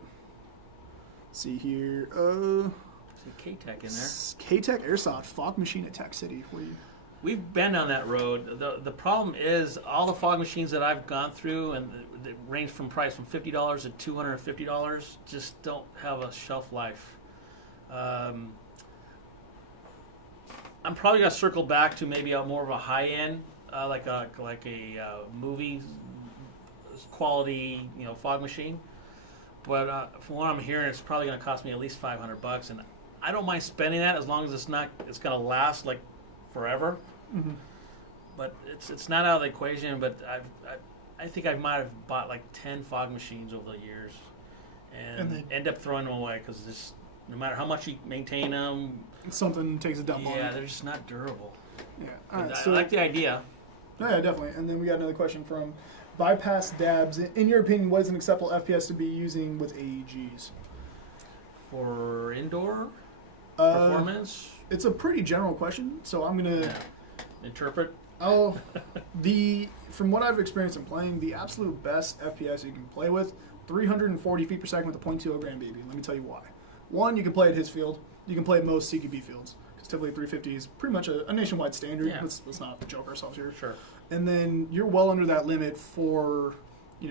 Let's see here. K-Tech in there. K-Tech Airsoft, fog machine at Tech City. We've been on that road. The problem is all the fog machines that I've gone through, and they range from price from $50 to $250, just don't have a shelf life. I'm probably going to circle back to maybe more of a high-end, like a movie quality, fog machine. But from what I'm hearing, it's probably going to cost me at least $500, and I don't mind spending that as long as it's going to last like forever. Mm-hmm. But it's not out of the equation. But I think I might have bought like 10 fog machines over the years, and end up throwing them away because just no matter how much you maintain them, something takes a dump on them. Yeah, they're just not durable. Yeah, I like the idea. Yeah, definitely. And then we got another question from Bypass Dabs. In your opinion, what is an acceptable FPS to be using with AEGs? For indoor performance? It's a pretty general question, so I'm going to... Interpret? Oh, from what I've experienced in playing, the absolute best FPS you can play with, 340 feet per second with a .20 gram baby. Let me tell you why. One, you can play at his field. You can play at most CQB fields, because typically 350 is pretty much a nationwide standard. Yeah. Let's not joke ourselves here. Sure. And then you're well under that limit for,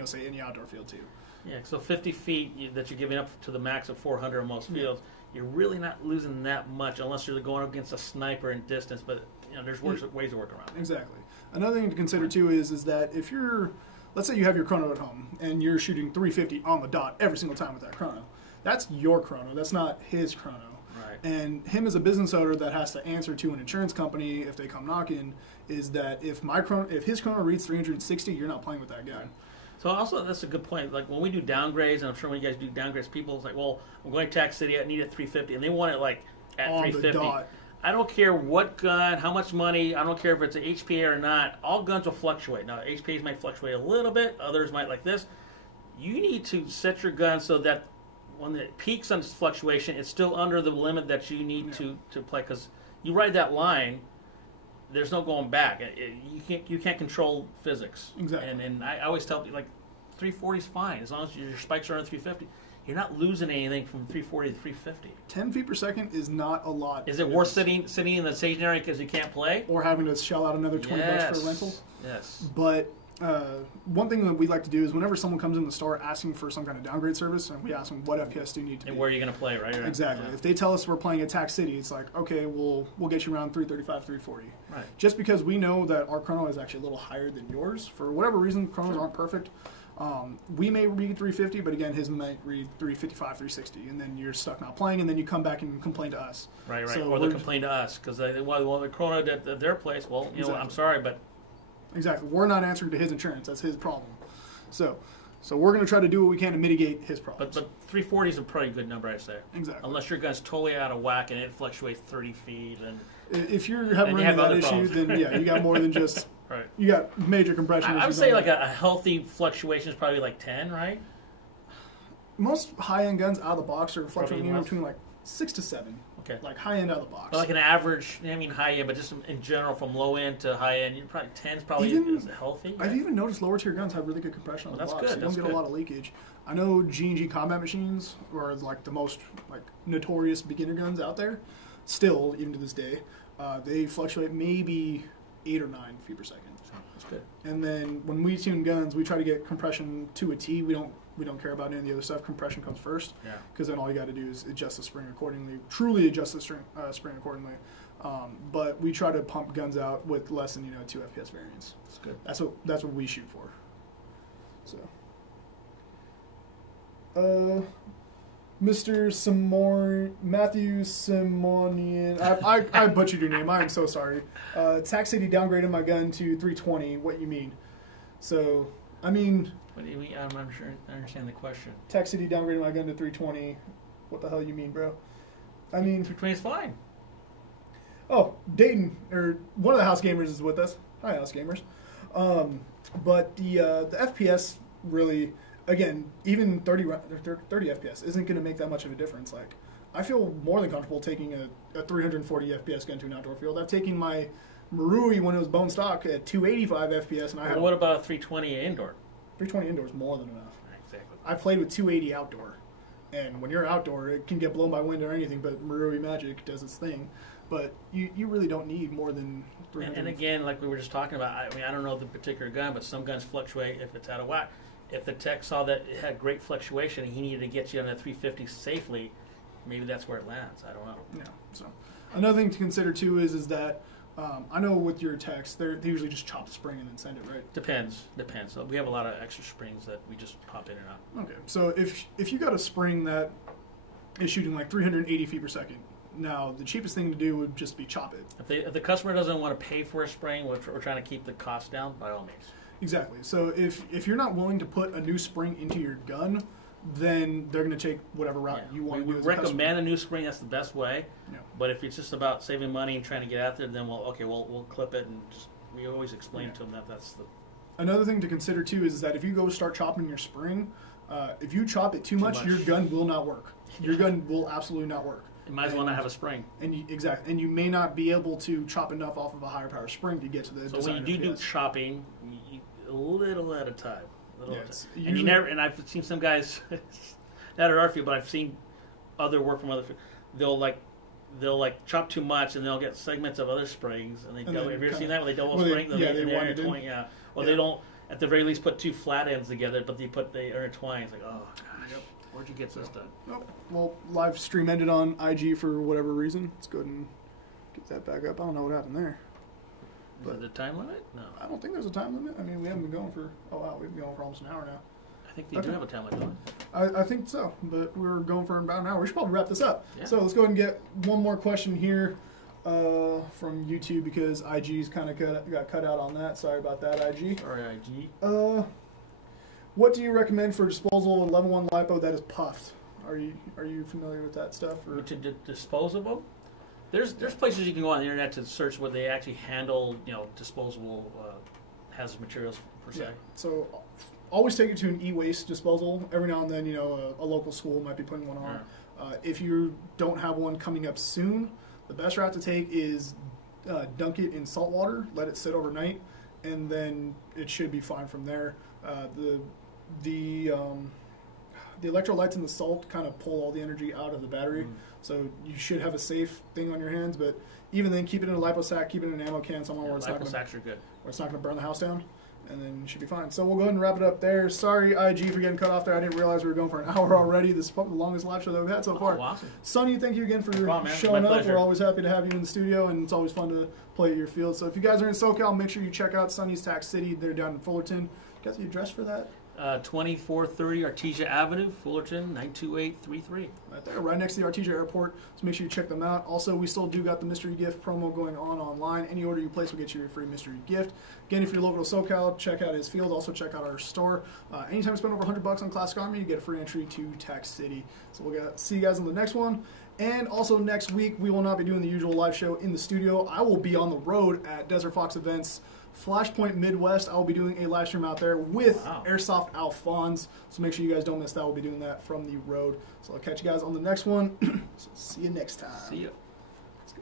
say, any outdoor field, too. Yeah, so 50 feet that you're giving up to the max of 400 on most fields, you're really not losing that much unless you're going up against a sniper in distance, but there's ways to work around it. Exactly. Another thing to consider, too, is that if you're, let's say you have your chrono at home, and you're shooting 350 on the dot every single time with that chrono, that's your chrono. That's not his chrono. Right. And him as a business owner that has to answer to an insurance company if they come knocking is that if his chrono reads 360, you're not playing with that guy. Right. So also, that's a good point. Like when we do downgrades, and I'm sure when you guys do downgrades, people it's like, well, I'm going to Tax City, I need a 350, and they want it like at on 350. The dot. I don't care what gun, how much money, I don't care if it's an HPA or not. All guns will fluctuate. Now, HPAs might fluctuate a little bit, others might like this. You need to set your gun so that when it peaks on fluctuation, it's still under the limit that you need to play, because you ride that line. There's no going back. You can't control physics. Exactly. And I always tell people, like, 340 is fine as long as your spikes are under 350. You're not losing anything from 340 to 350. 10 feet per second is not a lot. Is it worth sitting in the staging area because you can't play? Or having to shell out another $20 for a rental? Yes. But one thing that we like to do is whenever someone comes in the store asking for some kind of downgrade service, and we ask them what FPS do you need to and be. where are you going to play, right? Exactly. Yeah. If they tell us we're playing at Tax City, it's like, okay, we'll get you around 335, 340. Right. Just because we know that our chrono is actually a little higher than yours. For whatever reason, chronos aren't perfect. We may read 350, but again, his might read 355, 360, and then you're stuck not playing, and then you come back and complain to us. Right. So or they complain to us because the chrono at their place. Well, you know, I'm sorry, but exactly, we're not answering to his insurance. That's his problem. So we're going to try to do what we can to mitigate his problems. But 340 is a pretty good number, I say. Exactly. Unless your gun's totally out of whack and it fluctuates 30 feet, and if you're having that issue, then yeah, you got more than just. Right. You got major compression. I would say like a healthy fluctuation is probably like 10, right? Most high-end guns out of the box are fluctuating between like 6 to 7. Okay. Like high-end out of the box. But like an average, I mean high-end, but just in general from low-end to high-end, you're probably 10 is probably is healthy. I've even noticed lower-tier guns have really good compression on the box. That's good. You don't get a lot of leakage. I know G&G combat machines are like the most like notorious beginner guns out there. Still, even to this day, they fluctuate maybe 8 or 9 feet per second. That's good. And then when we tune guns, we try to get compression to a T. We don't care about any of the other stuff. Compression comes first. Yeah. Because then all you got to do is adjust the spring accordingly. Truly adjust the spring accordingly. But we try to pump guns out with less than 2 FPS variance. That's good. That's what we shoot for. So. Mr. Matthew Simonian. I butchered your name. I am so sorry. Tax City downgraded my gun to 320. What you mean? So, I mean. What do you mean? I'm not sure I understand the question. Tax City downgraded my gun to 320. What the hell you mean, bro? I mean. 320 is fine. Oh, Dayton, or one of the House Gamers is with us. Hi, House Gamers. But the FPS really. Again, even 30 FPS isn't going to make that much of a difference. Like, I feel more than comfortable taking a 340 FPS gun to an outdoor field. I've taken my Marui when it was bone stock at 285 FPS, and I have. What about a 320 indoor? 320 indoor is more than enough. Exactly. I played with 280 outdoor, and when you're outdoor, it can get blown by wind or anything. But Marui Magic does its thing. But you really don't need more than 300. And again, like we were just talking about, I mean, I don't know the particular gun, but some guns fluctuate if it's out of whack. If the tech saw that it had great fluctuation and he needed to get you on a 350 safely, maybe that's where it lands. I don't know. Yeah. So another thing to consider too is that I know with your techs they usually just chop the spring and then send it, right? Depends. So we have a lot of extra springs that we just pop in and out. Okay. So if you got a spring that is shooting like 380 feet per second, now the cheapest thing to do would just be chop it. If the customer doesn't want to pay for a spring, we're trying to keep the cost down. By all means. Exactly. So if you're not willing to put a new spring into your gun, then they're going to take whatever route you want to do. We recommend a new spring. That's the best way. Yeah. But if it's just about saving money and trying to get out there, then we'll clip it and we always explain to them that's the. Another thing to consider too is that if you go start chopping your spring, if you chop it too much, your gun will not work. Your gun will absolutely not work. You might as well not have a spring. Exactly, and you may not be able to chop enough off of a higher power spring to get to the. So when you do chopping, a little at a time. And and I've seen some guys, not at our field, but I've seen other work from other fields. They'll chop too much, and they'll get segments of other springs, and they double. Have you ever seen that? When they double spring, they intertwine. Yeah. Or they don't, at the very least, put two flat ends together, but they intertwine. It's like, oh gosh, where'd you get this done? Oh, well, live stream ended on IG for whatever reason. Let's go ahead and get that back up. I don't know what happened there. But is there a time limit? No. I don't think there's a time limit. I mean, we haven't been going for, we've been going for almost an hour now. I think they do have a time limit, don't I think so, but we're going for about an hour. We should probably wrap this up. Yeah. So let's go ahead and get one more question here from YouTube because IG's kind of got cut out on that. Sorry about that, IG. Sorry, IG. What do you recommend for disposal of level 1 LiPo that is puffed? Are you familiar with that stuff? Or? To dispose of them? There's places you can go on the internet to search where they actually handle disposable hazardous materials per se. Yeah. So always take it to an e-waste disposal. Every now and then, you know, a local school might be putting one on. If you don't have one coming up soon, the best route to take is dunk it in salt water, let it sit overnight, and then it should be fine from there. The electrolytes in the salt kind of pull all the energy out of the battery, so you should have a safe thing on your hands. But even then, keep it in a lipo sack, keep it in an ammo can somewhere where it's not going to burn the house down, and then you should be fine. So we'll go ahead and wrap it up there. Sorry, IG, for getting cut off there. I didn't realize we were going for an hour already. This is probably the longest live show that we've had so far. Awesome. Sonny, thank you again for showing up. We're always happy to have you in the studio, and it's always fun to play at your field. So if you guys are in SoCal, make sure you check out Sonny's Tax City. They're down in Fullerton. You got the address for that? 2430 Artesia Avenue, Fullerton, 92833. Right there, right next to the Artesia Airport. So make sure you check them out. Also, we still do got the mystery gift promo going on online. Any order you place will get you a free mystery gift. Again, if you're local to SoCal, check out his field. Also, check out our store. Anytime you spend over $100 on Classic Army, you get a free entry to Tax City. So we'll see you guys on the next one. And also next week, we will not be doing the usual live show in the studio. I will be on the road at Desert Fox Events Flashpoint Midwest. I will be doing a live stream out there with Airsoft Alphonse. So make sure you guys don't miss that. We'll be doing that from the road. So I'll catch you guys on the next one. So see you next time. See ya.